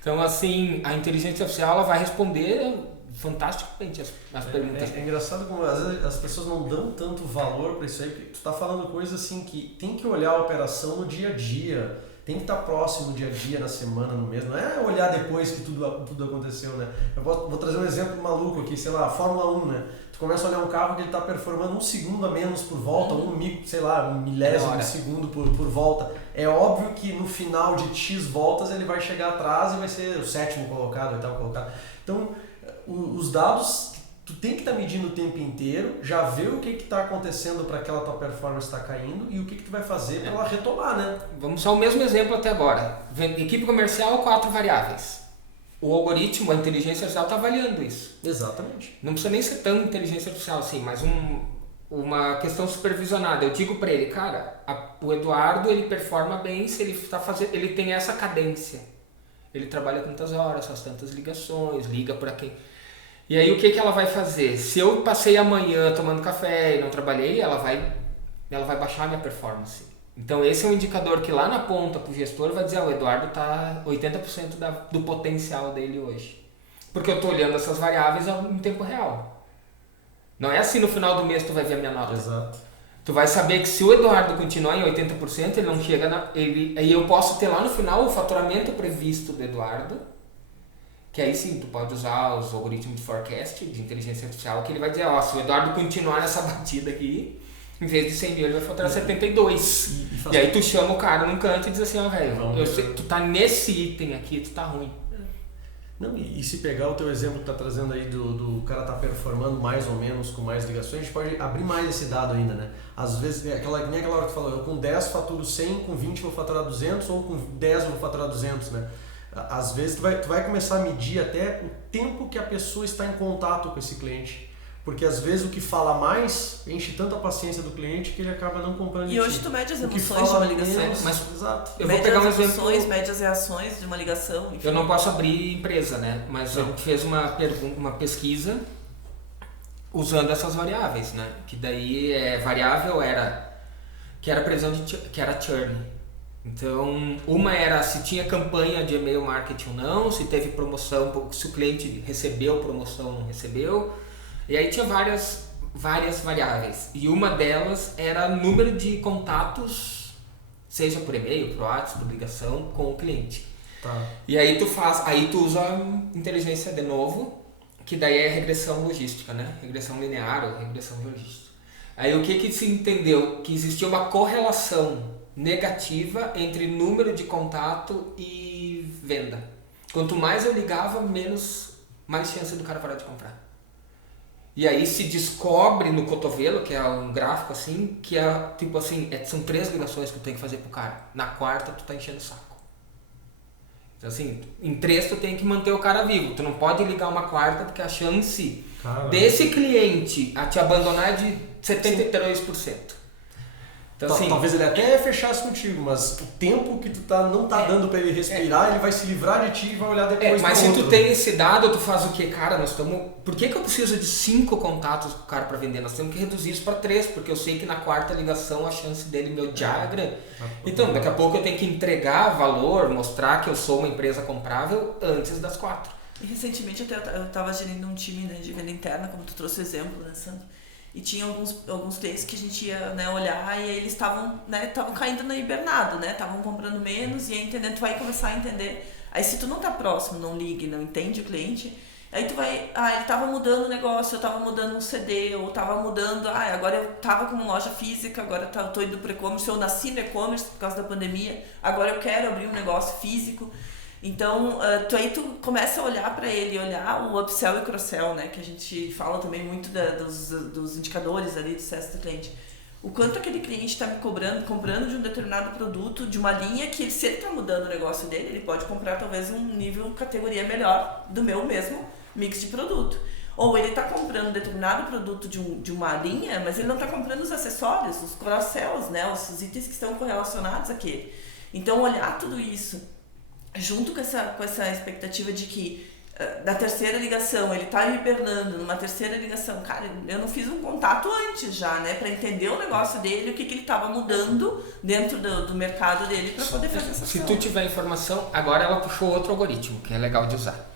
Então, assim, a inteligência artificial ela vai responder fantasticamente as perguntas. É engraçado como às vezes as pessoas não dão tanto valor para isso aí, porque tu está falando coisa assim que tem que olhar a operação no dia a dia, tem que estar próximo no dia a dia, na semana, no mês, não é olhar depois que tudo aconteceu, né? Eu vou trazer um exemplo maluco aqui, sei lá, a Fórmula 1, né? Tu começa a olhar um carro que ele está performando 1 segundo a menos por volta, um milésimo de segundo por volta. É óbvio que no final de X voltas ele vai chegar atrás e vai ser o 7º colocado, o 8º colocado. Então, os dados, tu tem que estar medindo o tempo inteiro, já ver o que está acontecendo para aquela tua performance estar caindo e o que tu vai fazer para ela retomar, né? Vamos usar o mesmo exemplo até agora. Equipe comercial, 4 variáveis. O algoritmo, a inteligência artificial está avaliando isso. Exatamente. Não precisa nem ser tão inteligência artificial assim, mas uma questão supervisionada. Eu digo para ele, cara, o Eduardo ele performa bem se ele tem essa cadência. Ele trabalha tantas horas, faz tantas ligações, liga para quem... E aí o que ela vai fazer? Se eu passei a manhã tomando café e não trabalhei, ela vai baixar a minha performance. Então esse é um indicador que lá na ponta pro gestor vai dizer, o Eduardo está 80% do potencial dele hoje. Porque eu estou olhando essas variáveis em tempo real. Não é assim no final do mês tu vai ver a minha nota. Exato. Tu vai saber que se o Eduardo continuar em 80%, ele não chega aí eu posso ter lá no final o faturamento previsto do Eduardo, que aí sim, tu pode usar os algoritmos de forecast, de inteligência artificial, que ele vai dizer, se o Eduardo continuar nessa batida aqui, em vez de 100 mil, ele vai faturar 72. E aí tu chama o cara num canto e diz assim, velho, tu tá nesse item aqui, tu tá ruim. Não, e se pegar o teu exemplo que tá trazendo aí do cara tá performando mais ou menos com mais ligações, a gente pode abrir mais esse dado ainda, né? Às vezes, nem aquela hora que tu falou, eu com 10 faturo 100, com 20 vou faturar 200 ou com 10 eu vou faturar 200, né? Às vezes tu vai começar a medir até o tempo que a pessoa está em contato com esse cliente. Porque às vezes o que fala mais enche tanto a paciência do cliente que ele acaba não comprando. E hoje tu mede as emoções de uma ligação. Exato. Eu vou pegar um exemplo. Mede as reações de uma ligação. Enfim. Eu não posso abrir empresa, né? Mas a gente fez uma pesquisa usando essas variáveis, né? Que daí variável que era previsão que era churn. Então, uma era se tinha campanha de e-mail marketing ou não, se teve promoção, se o cliente recebeu promoção ou não recebeu. E aí tinha várias variáveis. E uma delas era número de contatos, seja por e-mail, por WhatsApp, por ligação, com o cliente. Tá. E aí tu usa inteligência de novo, que daí é regressão logística, né? Regressão linear ou regressão logística. Aí o que se entendeu? Que existia uma correlação negativa entre número de contato e venda. Quanto mais eu ligava, menos mais chance do cara parar de comprar. E aí se descobre no cotovelo, que é um gráfico assim, que é tipo assim, são 3 ligações que tu tem que fazer pro cara. Na 4ª tu tá enchendo o saco. Então assim, em 3 tu tem que manter o cara vivo. Tu não pode ligar uma 4ª porque a chance desse cliente a te abandonar é de 73%. Então, assim, talvez ele até fechasse contigo, mas o tempo que tu não tá dando para ele respirar, ele vai se livrar de ti e vai olhar depois. Mas se tu tem esse dado, tu faz o quê? Cara, nós estamos... Por que eu preciso de 5 contatos com o cara para vender? Nós temos que reduzir isso para 3, porque eu sei que na 4ª ligação a chance dele me odiar é grande. Então, daqui a pouco eu tenho que entregar valor, mostrar que eu sou uma empresa comprável antes das 4. E recentemente eu estava gerindo um time, né, de venda interna, como tu trouxe o exemplo, né, Sandro? E tinha alguns clientes que a gente ia, né, olhar e aí eles estavam, né, caindo no hibernado, né? Estavam comprando menos e aí entendendo, tu vai começar a entender. Aí se tu não tá próximo, não liga, não entende o cliente, aí tu vai, ele tava mudando o negócio, eu tava mudando um CD, ou tava mudando, agora eu tava com uma loja física, agora eu tô indo pro e-commerce, eu nasci no e-commerce por causa da pandemia, agora eu quero abrir um negócio físico. Então, aí tu começa a olhar para ele, olhar o upsell e cross-sell, né? Que a gente fala também muito dos indicadores ali do sucesso do cliente. O quanto aquele cliente está me comprando de um determinado produto, de uma linha que se ele está mudando o negócio dele, ele pode comprar talvez um nível, categoria melhor do meu mesmo mix de produto. Ou ele está comprando um determinado produto de uma linha, mas ele não está comprando os acessórios, os cross-sells, né? Os itens que estão correlacionados àquele. Então, olhar tudo isso junto com essa expectativa de que da terceira ligação, ele tá hibernando numa terceira ligação, cara, eu não fiz um contato antes já, né, para entender o negócio dele, o que ele tava mudando dentro do mercado dele para poder fazer essa ação. Se tu tiver informação, agora ela puxou outro algoritmo, que é legal de usar,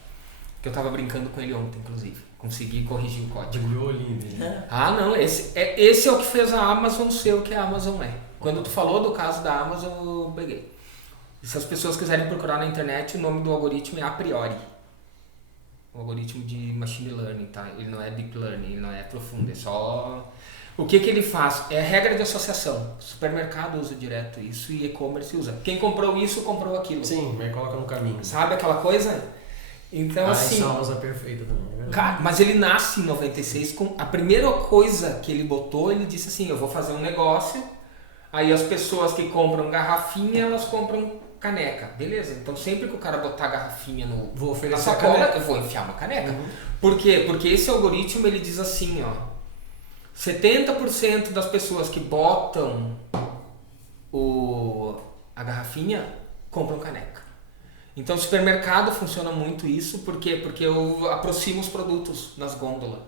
que eu tava brincando com ele ontem, inclusive, consegui corrigir o código. Não, esse é o que fez a Amazon ser o que a Amazon é. Quando tu falou do caso da Amazon, eu peguei. E se as pessoas quiserem procurar na internet, o nome do algoritmo é a priori. O algoritmo de machine learning, tá? Ele não é deep learning, ele não é profundo, é só... O que ele faz? É regra de associação. Supermercado usa direto isso e e-commerce usa. Quem comprou isso, comprou aquilo. Sim, mas coloca no caminho. Sabe aquela coisa? Então, assim... Essa Amazon é perfeita também. Cara, mas ele nasce em 96 com... A primeira coisa que ele botou, ele disse assim, eu vou fazer um negócio, aí as pessoas que compram garrafinha, elas compram caneca. Beleza, então sempre que o cara botar a garrafinha na sacola, eu vou enfiar uma caneca. Uhum. Por quê? Porque esse algoritmo, ele diz assim, 70% das pessoas que botam a garrafinha compram caneca. Então o supermercado funciona muito isso, por quê? Porque eu aproximo os produtos nas gôndolas.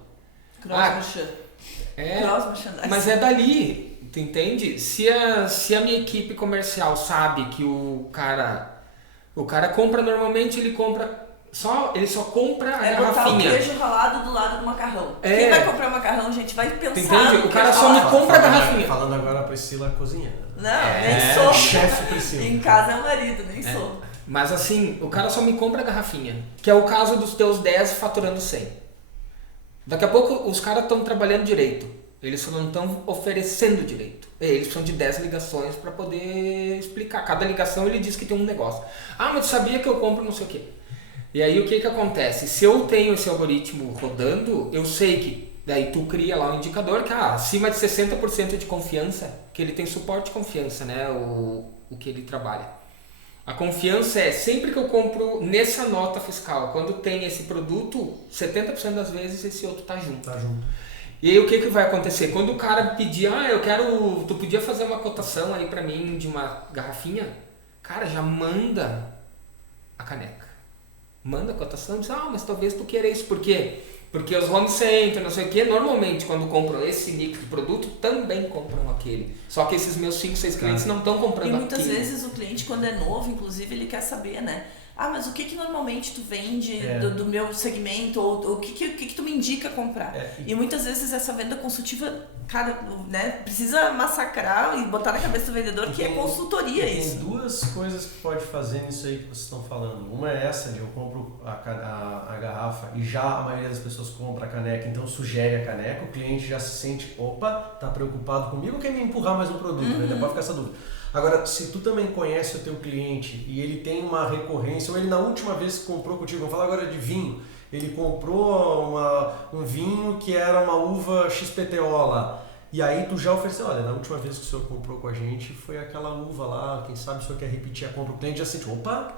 Mas é dali. Tu entende? Se a minha equipe comercial sabe que o cara compra normalmente, ele só compra a garrafinha. Botar o queijo ralado do lado do macarrão. Quem vai comprar macarrão, gente, vai pensar... Entende? O cara só me compra a garrafinha. Falando agora a Priscila cozinheira. Não, nem sou. Chefe Priscila. Em casa é o marido, nem sou. Mas assim, o cara só me compra a garrafinha. Que é o caso dos teus 10 faturando 100. Daqui a pouco os caras estão trabalhando direito. Eles só não estão oferecendo direito. Eles precisam de 10 ligações para poder explicar. Cada ligação ele diz que tem um negócio. Mas tu sabia que eu compro não sei o quê. E aí o que acontece? Se eu tenho esse algoritmo rodando, eu sei que daí tu cria lá um indicador que acima de 60% de confiança, que ele tem suporte de confiança, né? O que ele trabalha. A confiança é sempre que eu compro nessa nota fiscal, quando tem esse produto, 70% das vezes esse outro tá junto. E aí o que vai acontecer? Quando o cara pedir, tu podia fazer uma cotação aí pra mim de uma garrafinha, cara, já manda a caneca. Manda a cotação e diz, mas talvez tu queira isso. Por quê? Porque os home center, não sei o quê, normalmente quando compram esse nicho de produto, também compram aquele. Só que esses meus 5, 6 clientes não estão comprando aquilo. E muitas vezes o cliente, quando é novo, inclusive, ele quer saber, né? Mas o que normalmente tu vende do meu segmento, ou o que tu me indica comprar? E muitas vezes essa venda consultiva, cara, né, precisa massacrar e botar na cabeça do vendedor que é consultoria isso. Tem duas coisas que pode fazer nisso aí que vocês estão falando. Uma é essa de eu compro a garrafa e já a maioria das pessoas compra a caneca, então sugere a caneca, o cliente já se sente, tá preocupado comigo ou quer me empurrar mais um produto, né? Pode ficar essa dúvida. Agora, se tu também conhece o teu cliente e ele tem uma recorrência, ou ele na última vez que comprou contigo, vamos falar agora de vinho, ele comprou um vinho que era uma uva XPTO lá. E aí tu já ofereceu, olha, na última vez que o senhor comprou com a gente foi aquela uva lá, quem sabe o senhor quer repetir a compra, o cliente já sente, opa,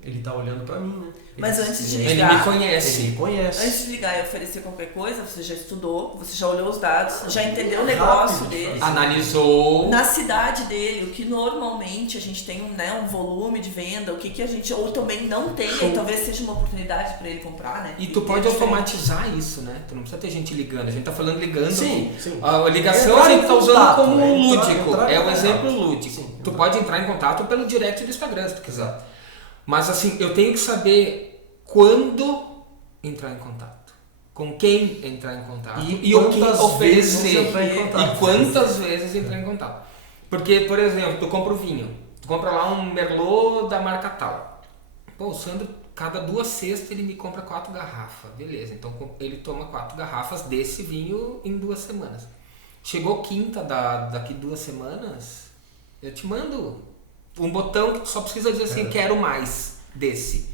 ele tá olhando para mim, né? Mas antes de Ele ligar, me conhece. Ele conhece. antes de ligar e oferecer qualquer coisa, você já estudou, você já olhou os dados, já entendeu o negócio Rápido de dele. fazer. Analisou. Na cidade dele, o que normalmente a gente tem um volume de venda, o que a gente ou também não tem, Show. e talvez seja uma oportunidade para ele comprar, né? E tu pode automatizar isso, né? Tu não precisa ter gente ligando. A gente tá falando ligando. Sim, sim. A ligação Entrar a gente em tá usando contato, como né? lúdico. Entrar em É o contato. exemplo lúdico. Sim. Tu pode entrar em contato pelo direct do Instagram, se tu quiser. Mas assim, eu tenho que saber quando entrar em contato. Com quem entrar em contato. E o que quantas oferecer. vezes entrar em contato. E quantas vezes entrar em contato. Porque, por exemplo, tu compra o vinho. Tu compra lá um Merlot da marca tal. Pô, o Sandro, cada 2 cestas ele me compra 4 garrafas. Beleza, então ele toma 4 garrafas desse vinho em 2 semanas. Chegou quinta daqui 2 semanas, eu te mando um botão que tu só precisa dizer assim, quero mais desse.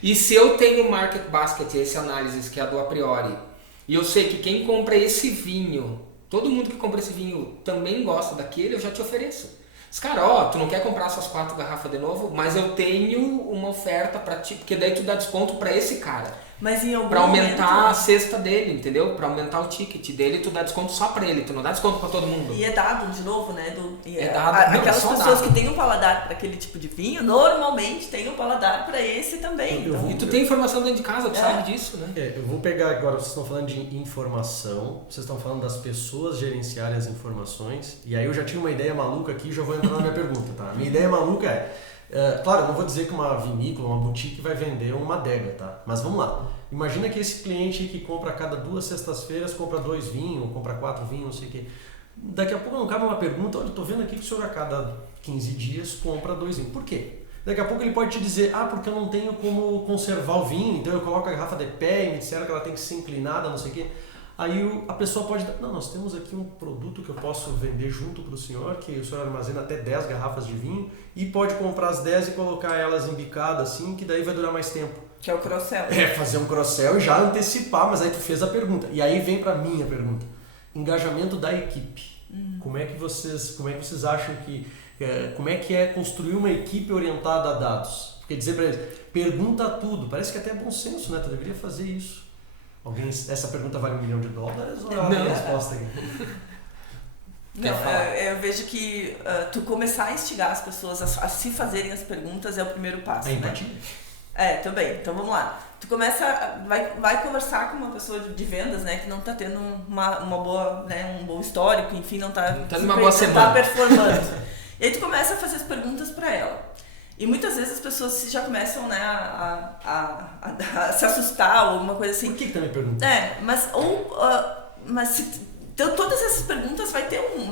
E se eu tenho Market Basket, esse análises que é a do a priori, e eu sei que quem compra esse vinho, todo mundo que compra esse vinho também gosta daquele, eu já te ofereço. Mas, cara, ó, tu não quer comprar essas 4 garrafas de novo, mas eu tenho uma oferta pra ti, porque daí tu dá desconto pra esse cara. Mas em algum Pra aumentar momento, a cesta dele, entendeu? Pra aumentar o ticket dele, tu dá desconto só pra ele, tu não dá desconto pra todo mundo. e é dado de novo, né? É dado, não, aquelas só pessoas dado. que têm um paladar para aquele tipo de vinho, normalmente têm um paladar para esse também. Eu vou- E tu tem informação dentro de casa, tu sabe disso, né? Eu vou pegar agora, vocês estão falando de informação, vocês estão falando das pessoas gerenciarem as informações, e aí eu já tinha uma ideia maluca aqui, já vou entrar na minha pergunta, tá? A minha ideia maluca claro, eu não vou dizer que uma vinícola, uma boutique vai vender uma adega, tá? Mas vamos lá. Imagina que esse cliente que compra a cada 2 sextas-feiras, compra 2 vinhos, compra 4 vinhos, não sei o quê. Daqui a pouco não cabe uma pergunta, olha, eu tô vendo aqui que o senhor a cada 15 dias compra 2 vinhos. Por quê? Daqui a pouco ele pode te dizer, porque eu não tenho como conservar o vinho, então eu coloco a garrafa de pé e me disseram que ela tem que ser inclinada, não sei o quê. Aí a pessoa pode dar, não, nós temos aqui um produto que eu posso vender junto para o senhor, que o senhor armazena até 10 garrafas de vinho e pode comprar as 10 e colocar elas embicadas assim, que daí vai durar mais tempo. Que é o cross-sell. Fazer um cross-sell e já antecipar, mas aí tu fez a pergunta. E aí vem para minha pergunta. Engajamento da equipe. Como é que vocês acham que... como é que é construir uma equipe orientada a dados? Porque dizer para eles, pergunta tudo. Parece que até é bom senso, né? Tu deveria fazer isso. Essa pergunta vale $1 milhão ou ela tem a resposta aqui? Não, eu vejo que tu começar a instigar as pessoas a se fazerem as perguntas é o primeiro passo, É né? empatia? Também. Então vamos lá. Tu começa, vai conversar com uma pessoa de vendas, né, que não tá tendo uma boa, né, um bom histórico, enfim, não tá numa boa semana. performando. E aí tu começa a fazer as perguntas para ela. E muitas vezes as pessoas já começam, né, a se assustar ou alguma coisa assim. Por que tá me perguntando? Então todas essas perguntas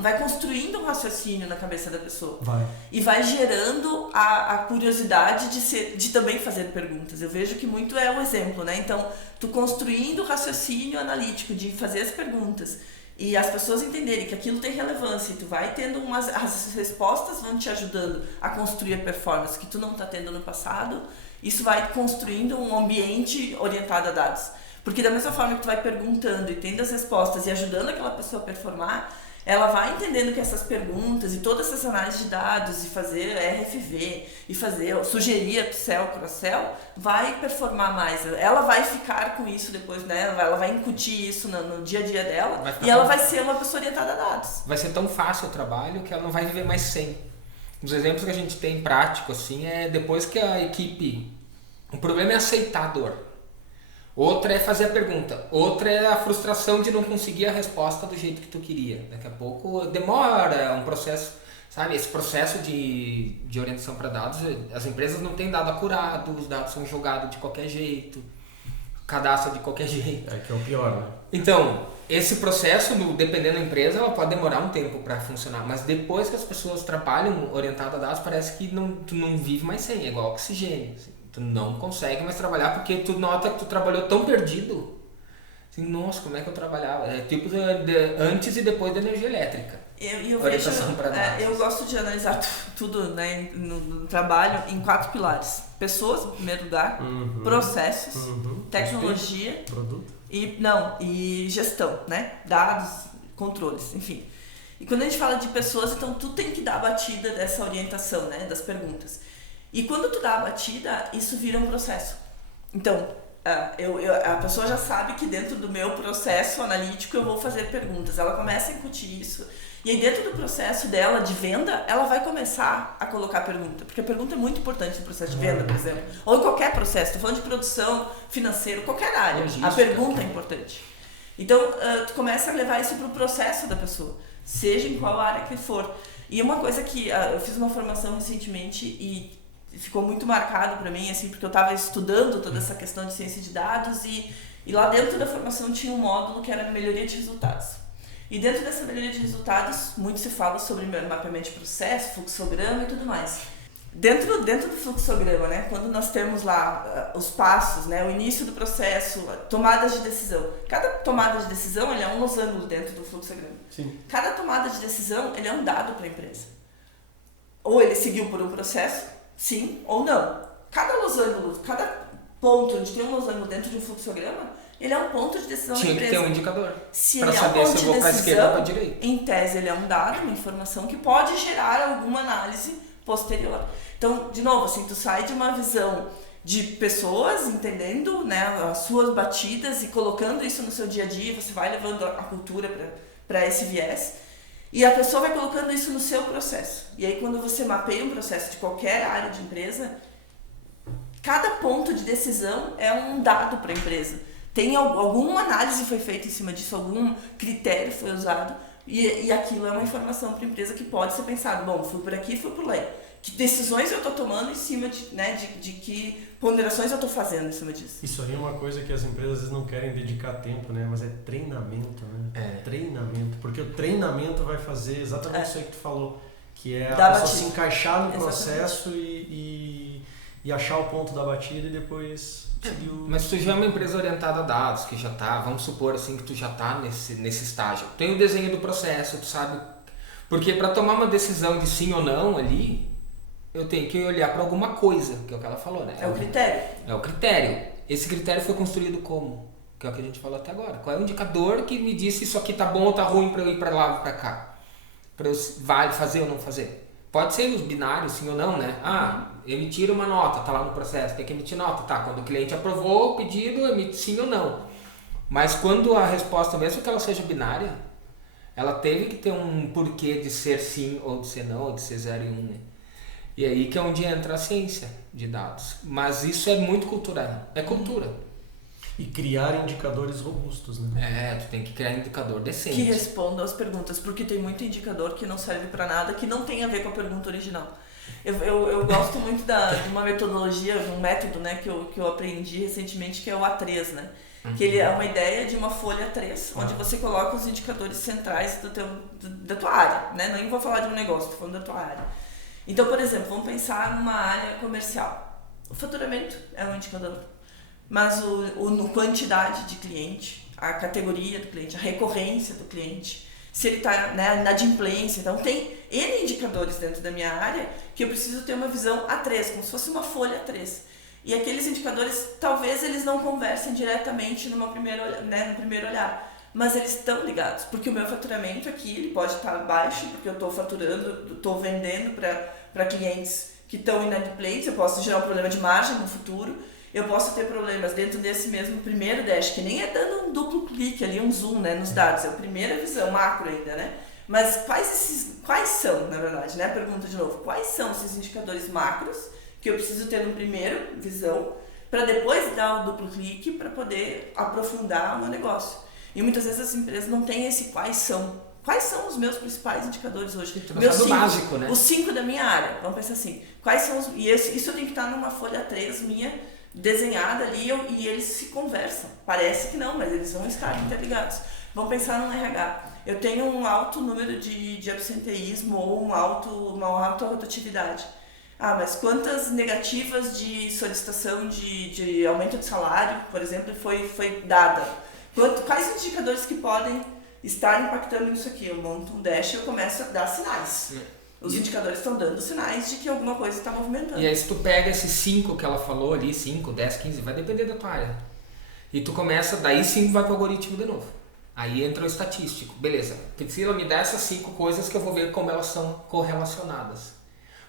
vai construindo um raciocínio na cabeça da pessoa. Vai. E vai gerando a curiosidade de também fazer perguntas. Eu vejo que muito é o exemplo, né? Então, tu construindo o raciocínio analítico de fazer as perguntas e as pessoas entenderem que aquilo tem relevância e tu vai tendo as respostas vão te ajudando a construir a performance que tu não está tendo no passado, isso vai construindo um ambiente orientado a dados. Porque da mesma forma que tu vai perguntando e tendo as respostas e ajudando aquela pessoa a performar, ela vai entendendo que essas perguntas e todas essas análises de dados e fazer RFV e sugerir upsell, cross-sell, vai performar mais. Ela vai ficar com isso depois, né? Ela vai incutir isso no dia a dia dela e ela vai ser uma pessoa orientada a dados. Vai ser tão fácil o trabalho que ela não vai viver mais sem. Os exemplos que a gente tem prático assim é depois que a equipe... O problema é aceitar a dor. Outra é fazer a pergunta. Outra é a frustração de não conseguir a resposta do jeito que tu queria. Daqui a pouco demora um processo, sabe? Esse processo de orientação para dados, as empresas não têm dado acurado, os dados são jogados de qualquer jeito, cadastro de qualquer jeito. É que é o pior, né? Então, esse processo, dependendo da empresa, ela pode demorar um tempo para funcionar, mas depois que as pessoas trabalham orientado a dados, parece que tu não vive mais sem, é igual oxigênio. Assim. Tu não consegue mais trabalhar porque tu nota que tu trabalhou tão perdido. Assim, nossa, como é que eu trabalhava? É tipo antes e depois da energia elétrica. Eu Orientação para dados. eu gosto de analisar tudo, né, no trabalho em 4 pilares. Pessoas, em primeiro lugar, processos, tecnologia produto e gestão, né? Dados, controles, enfim. E quando a gente fala de pessoas, então tu tem que dar a batida dessa orientação, né, das perguntas. E quando tu dá a batida, isso vira um processo. Então, a pessoa já sabe que dentro do meu processo analítico eu vou fazer perguntas. Ela começa a incutir isso. E aí dentro do processo dela de venda, ela vai começar a colocar pergunta. Porque a pergunta é muito importante no processo de venda, por exemplo. Ou em qualquer processo. Estou falando de produção, financeiro, qualquer área. Logística. A pergunta é importante. Então, tu começa a levar isso para o processo da pessoa. Seja em qual área que for. E uma coisa que eu fiz uma formação recentemente e ficou muito marcado para mim, assim, porque eu estava estudando toda essa questão de ciência de dados e lá dentro da formação tinha um módulo que era melhoria de resultados. E dentro dessa melhoria de resultados, muito se fala sobre mapeamento de processo, fluxograma e tudo mais. Dentro do fluxograma, né, quando nós temos lá os passos, né, o início do processo, tomadas de decisão. Cada tomada de decisão ele é um losango dentro do fluxograma. Sim. Cada tomada de decisão ele é um dado para a empresa. Ou ele seguiu por um processo, sim ou não. Cada losango, cada ponto onde tem um losango dentro de um fluxograma, ele é um ponto de decisão da empresa. Tinha que ter um indicador. Se para ele saber é um ponto se eu vou para a esquerda ou para a direita. Em tese, ele é um dado, uma informação que pode gerar alguma análise posterior. Então, de novo, assim, tu sai de uma visão de pessoas entendendo, né, as suas batidas e colocando isso no seu dia a dia, você vai levando a cultura para esse viés e a pessoa vai colocando isso no seu processo. E aí, quando você mapeia um processo de qualquer área de empresa, cada ponto de decisão é um dado para a empresa. Tem alguma análise foi feita em cima disso, algum critério foi usado e aquilo é uma informação para a empresa que pode ser pensado, bom, fui por aqui, fui por lá. Que decisões eu estou tomando em cima de que ponderações eu estou fazendo em cima disso. Isso aí é uma coisa que as empresas às vezes não querem dedicar tempo, né? Mas é treinamento, né? Treinamento. Porque o treinamento vai fazer exatamente isso aí que tu falou. Que é a pessoa se encaixar no processo e achar o ponto da batida e depois seguir o... Mas se tu já é uma empresa orientada a dados, que já tá, vamos supor assim que tu já tá nesse estágio. Tem o desenho do processo, tu sabe... Porque para tomar uma decisão de sim ou não ali... eu tenho que olhar para alguma coisa, que é o que ela falou, né? É o critério. É o critério. Esse critério foi construído como? Que é o que a gente falou até agora. Qual é o indicador que me disse isso aqui tá bom ou tá ruim para eu ir para lá ou para cá? Para eu vale fazer ou não fazer? Pode ser os binários, sim ou não, né? Emitir uma nota, tá lá no processo, tem que emitir nota, tá? Quando o cliente aprovou o pedido, emite sim ou não. Mas quando a resposta, mesmo que ela seja binária, ela teve que ter um porquê de ser sim ou de ser não, ou de ser 0 e 1, né? E aí que é onde entra a ciência de dados. Mas isso é muito cultural. É cultura. E criar indicadores robustos, né? Tu tem que criar indicador decente. Que responda às perguntas, porque tem muito indicador que não serve para nada, que não tem a ver com a pergunta original. Eu gosto muito de uma metodologia, um método, né, que eu aprendi recentemente, que é o A3, né? Que ele é uma ideia de uma folha A3, onde você coloca os indicadores centrais da tua área, né? Nem vou falar de um negócio, estou falando da tua área. Então, por exemplo, vamos pensar numa área comercial. O faturamento é um indicador, mas a quantidade de cliente, a categoria do cliente, a recorrência do cliente, se ele está, né, na adimplência. Então, tem N indicadores dentro da minha área que eu preciso ter uma visão A3, como se fosse uma folha A3. E aqueles indicadores, talvez eles não conversem diretamente no primeiro olhar, mas eles estão ligados, porque o meu faturamento aqui ele pode estar baixo, porque eu estou faturando, estou vendendo para clientes que estão inadimplentes, eu posso gerar um problema de margem no futuro, eu posso ter problemas dentro desse mesmo primeiro dash, que nem é dando um duplo clique ali, um zoom, né, nos dados, é a primeira visão, macro ainda, né? Mas quais são, na verdade, né? Pergunta de novo, quais são esses indicadores macros que eu preciso ter no primeiro visão, para depois dar o duplo clique para poder aprofundar o meu negócio. E muitas vezes as empresas não têm esse quais são. Quais são os meus principais indicadores hoje? Meus 5, básico, né? Os 5 da minha área. Vamos pensar assim, quais são os... E isso eu tenho que estar numa folha 3 minha, desenhada ali, e eles se conversam. Parece que não, mas eles vão estar interligados. Vamos pensar no RH. Eu tenho um alto número de absenteísmo ou uma alta rotatividade. Mas quantas negativas de solicitação de aumento de salário, por exemplo, foi dada? Quais indicadores que podem estar impactando nisso aqui. Eu monto um dash e eu começo a dar sinais. Os indicadores estão dando sinais de que alguma coisa está movimentando. E aí se tu pega esses 5 que ela falou ali, 5, 10, 15, vai depender da tua área. E tu começa, daí sim vai para o algoritmo de novo. Aí entra o estatístico. Beleza, Priscila, me dá essas 5 coisas que eu vou ver como elas são correlacionadas.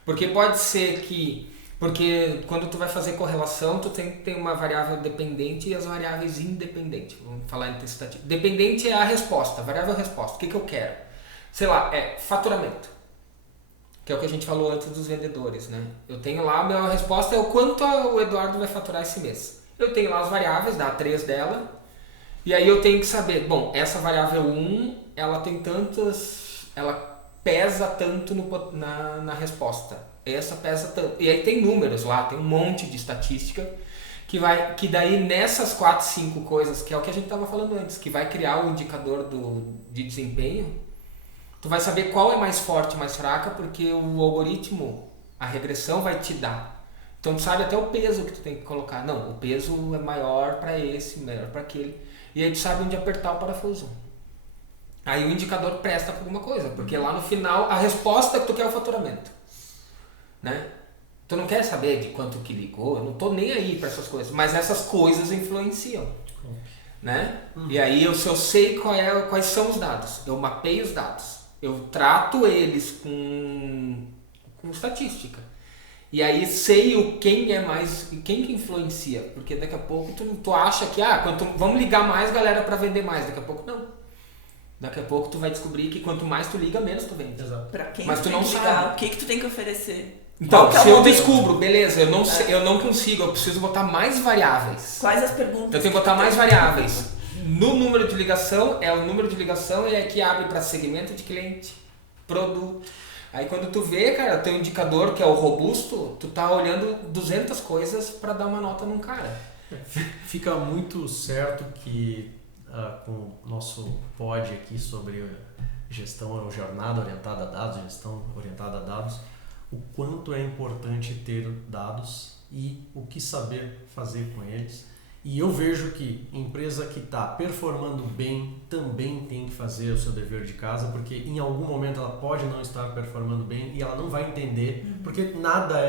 Porque pode ser que... Porque quando tu vai fazer correlação, tu tem que ter uma variável dependente e as variáveis independentes. Vamos falar entre estatística. Dependente é a resposta, variável resposta. O que eu quero? Sei lá, é faturamento. Que é o que a gente falou antes dos vendedores, né? Eu tenho lá, a minha resposta é o quanto o Eduardo vai faturar esse mês. Eu tenho lá as variáveis, dá 3 dela. E aí eu tenho que saber, bom, essa variável 1, ela tem tantas... Ela pesa tanto na resposta. Essa pesa tanto. E aí tem números lá, tem um monte de estatística que daí nessas 4, 5 coisas, que é o que a gente estava falando antes, que vai criar o indicador de desempenho, tu vai saber qual é mais forte e mais fraca, porque o algoritmo, a regressão vai te dar. Então tu sabe até o peso que tu tem que colocar. Não, o peso é maior para esse, maior para aquele. E aí tu sabe onde apertar o parafuso. Aí o indicador presta para alguma coisa, porque lá no final a resposta que tu quer é o faturamento. Né? Tu não quer saber de quanto que ligou, eu não tô nem aí para essas coisas, mas essas coisas influenciam, né? E aí se eu sei quais são os dados, eu mapeio os dados, eu trato eles com estatística, e aí sei quem que influencia, porque daqui a pouco tu acha que vamos ligar mais galera para vender mais, daqui a pouco não. Daqui a pouco tu vai descobrir que quanto mais tu liga, menos tu vende. Exato. Pra quem mas tu não ligar, sabe. O que tu tem que oferecer? Então, se eu descubro, beleza, eu não consigo, eu preciso botar mais variáveis. Quais as perguntas? Eu tenho que botar mais variáveis. No número de ligação, o número de ligação é que abre para segmento de cliente, produto. Aí quando tu vê, cara, teu indicador que é o robusto, tu tá olhando 200 coisas para dar uma nota num cara. Fica muito certo que com o nosso pod aqui sobre gestão, jornada orientada a dados, gestão orientada a dados, o quanto é importante ter dados e o que saber fazer com eles. E eu vejo que empresa que está performando bem também tem que fazer o seu dever de casa, porque em algum momento ela pode não estar performando bem e ela não vai entender, porque nada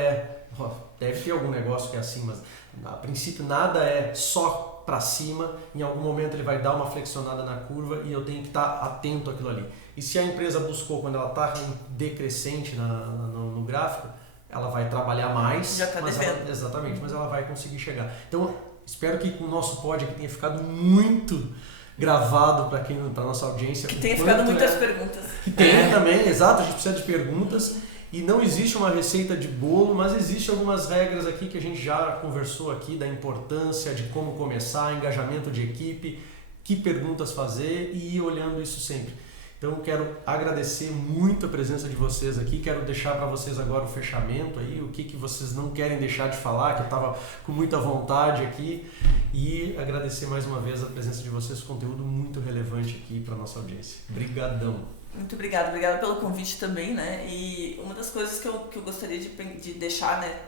deve ter algum negócio que é assim, mas a princípio nada é só para cima, em algum momento ele vai dar uma flexionada na curva e eu tenho que estar atento àquilo ali. E se a empresa buscou, quando ela está decrescente no gráfico, ela vai trabalhar mais. Já está devendo. Exatamente, mas ela vai conseguir chegar. Então, espero que o nosso pod aqui tenha ficado muito gravado para a nossa audiência. Que tenha ficado muitas perguntas. Que tenha também, exato, a gente precisa de perguntas. E não existe uma receita de bolo, mas existem algumas regras aqui que a gente já conversou aqui, da importância de como começar, engajamento de equipe, que perguntas fazer e ir olhando isso sempre. Então eu quero agradecer muito a presença de vocês aqui, quero deixar para vocês agora o fechamento aí, o que vocês não querem deixar de falar, que eu estava com muita vontade aqui, e agradecer mais uma vez a presença de vocês, conteúdo muito relevante aqui para a nossa audiência. Obrigadão. Muito obrigada pelo convite também, né? E uma das coisas que eu gostaria de deixar, né?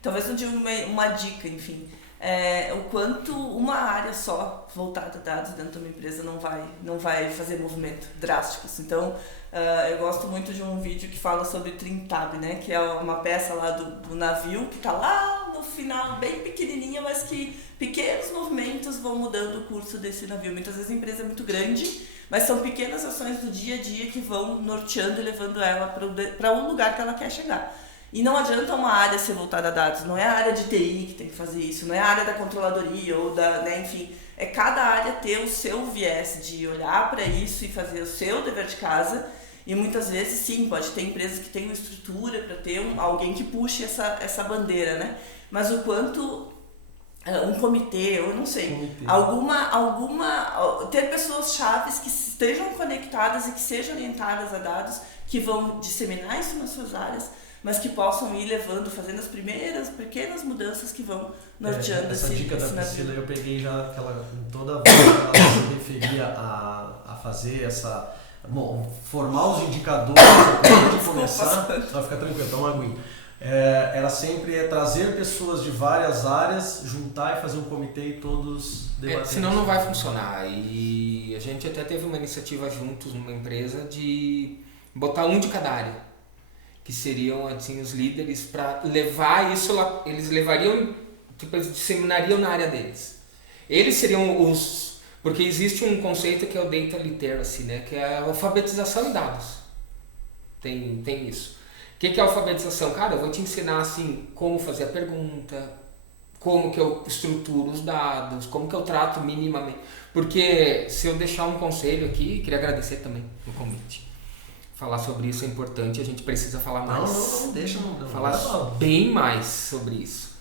Talvez não diga uma dica, enfim, o quanto uma área só voltada a dados dentro de uma empresa não vai fazer movimentos drásticos. Então, eu gosto muito de um vídeo que fala sobre Trintab, né? Que é uma peça lá do navio que está lá no final, bem pequenininha, mas que pequenos movimentos vão mudando o curso desse navio. Muitas vezes a empresa é muito grande, mas são pequenas ações do dia a dia que vão norteando e levando ela para um lugar que ela quer chegar. E não adianta uma área ser voltada a dados, não é a área de TI que tem que fazer isso, não é a área da controladoria ou enfim, é cada área ter o seu viés de olhar para isso e fazer o seu dever de casa. E muitas vezes, sim, pode ter empresas que têm uma estrutura para ter alguém que puxe essa bandeira, né? Mas o quanto um comitê, eu não sei, ter pessoas chaves que estejam conectadas e que sejam orientadas a dados, que vão disseminar isso nas suas áreas, mas que possam ir levando, fazendo as primeiras pequenas mudanças que vão norteando essa dica da Priscila eu peguei já, toda vez que ela se referia a fazer essa... Bom, formar os indicadores, antes de começar, vai ficar tranquilo, toma uma aguinha. Era sempre trazer pessoas de várias áreas, juntar e fazer um comitê e todos debaterem. Senão não vai funcionar. E a gente até teve uma iniciativa juntos numa empresa de botar um de cada área, que seriam assim os líderes, para levar isso lá. Eles levariam, tipo, eles disseminariam na área deles. Eles seriam os... Porque existe um conceito que é o Data Literacy, né? Que é a alfabetização em dados. Tem isso. O que é alfabetização? Cara, eu vou te ensinar assim, como fazer a pergunta, como que eu estruturo os dados, como que eu trato minimamente. Porque se eu deixar um conselho aqui, queria agradecer também o convite. Falar sobre isso é importante, a gente precisa falar mais. Não, deixa. Não. Falar bem mais sobre isso.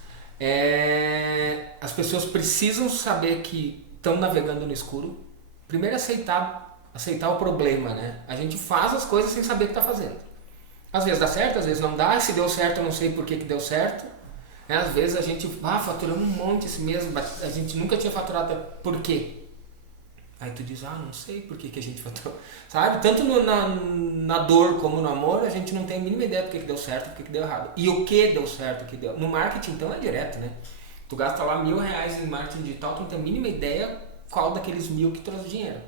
As pessoas precisam saber que estão navegando no escuro. Primeiro aceitar o problema, né? A gente faz as coisas sem saber o que está fazendo. Às vezes dá certo, às vezes não dá. Se deu certo, eu não sei por que deu certo. Às vezes a gente faturamos um monte esse mês, a gente nunca tinha faturado. Por quê? Aí tu diz, não sei por que a gente faturou. Sabe? Tanto na dor como no amor, a gente não tem a mínima ideia do que deu certo, do que deu errado. E o que deu certo, o que deu... No marketing, então, é direto, né? Tu gasta lá R$1.000 em marketing digital, tu não tem a mínima ideia qual daqueles 1.000 que trouxe dinheiro.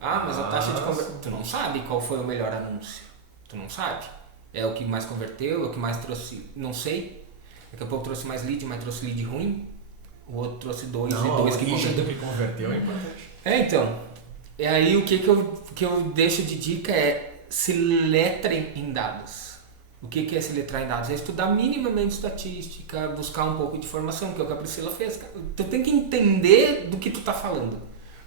Mas a taxa de conversão... Tu não sabe qual foi o melhor anúncio. Tu não sabe. É o que mais converteu, é o que mais trouxe... Não sei. Daqui a pouco trouxe mais lead, mas trouxe lead ruim. O outro trouxe 2 e 2 que converteu. Que converteu é importante. Então. E aí o que eu deixo de dica é se letrem em dados. O que é se letrar em dados? É estudar minimamente estatística, buscar um pouco de informação, que é o que a Priscila fez. Tu tem que entender do que tu tá falando.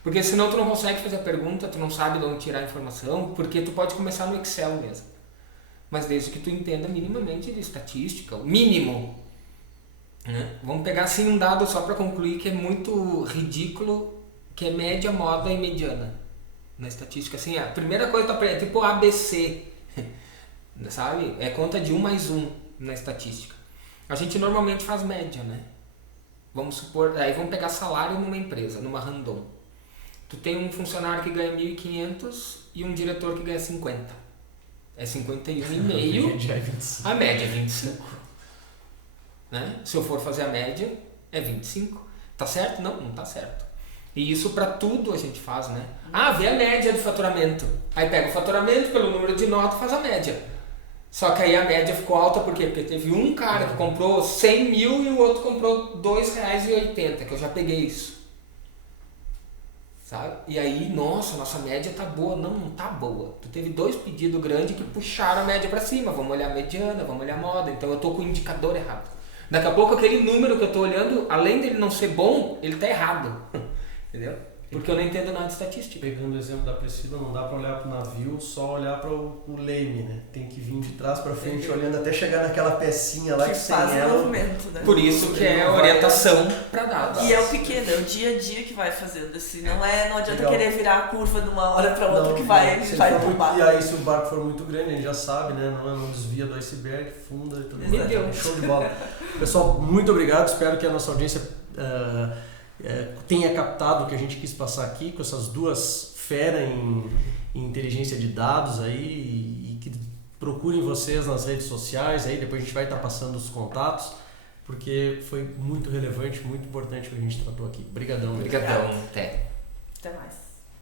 Porque senão tu não consegue fazer a pergunta, tu não sabe de onde tirar a informação, porque tu pode começar no Excel mesmo. Mas desde que tu entenda minimamente de estatística, o mínimo. Né? Vamos pegar assim um dado só para concluir que é muito ridículo, que é média, moda e mediana. Na estatística, assim, a primeira coisa que tu aprende é tipo ABC, sabe? É conta de 1 mais 1 na estatística. A gente normalmente faz média, né? Vamos supor, aí vamos pegar salário numa empresa, numa Randon. Tu tem um funcionário que ganha 1.500 e um diretor que ganha 50. É 51,5. A média é 25. Né? Se eu for fazer a média, é 25. Tá certo? Não tá certo. E isso para tudo a gente faz, né? Vê a média do faturamento. Aí pega o faturamento pelo número de nota e faz a média. Só que aí a média ficou alta por quê? Porque teve um cara que comprou 100 mil e o outro comprou R$2,80, que eu já peguei isso. Sabe? E aí, nossa média tá boa. Não tá boa. Tu teve 2 pedidos grandes que puxaram a média para cima. Vamos olhar a mediana, vamos olhar a moda. Então eu tô com o indicador errado. Daqui a pouco aquele número que eu tô olhando, além dele não ser bom, ele tá errado. Entendeu? Porque eu não entendo nada de estatística. Pegando o exemplo da Priscila, não dá para olhar para o navio, só olhar para o leme, né? Tem que vir de trás para frente, olhando até chegar naquela pecinha lá que faz sem o ela... movimento, né? Por isso que é a orientação para dados. E é o pequeno, é o dia a dia que vai fazendo assim. Não adianta Legal. querer virar a curva de uma hora para outra que vai tombar. E aí se o barco for muito grande, a gente já sabe, né? Não desvia do iceberg, funda e tudo mais. Show de bola. Pessoal, muito obrigado. Espero que a nossa audiência tenha captado o que a gente quis passar aqui com essas duas feras em inteligência de dados aí e que procurem vocês nas redes sociais aí, depois a gente vai estar passando os contatos, porque foi muito relevante, muito importante o que a gente tratou aqui. Obrigadão. Obrigadão, até.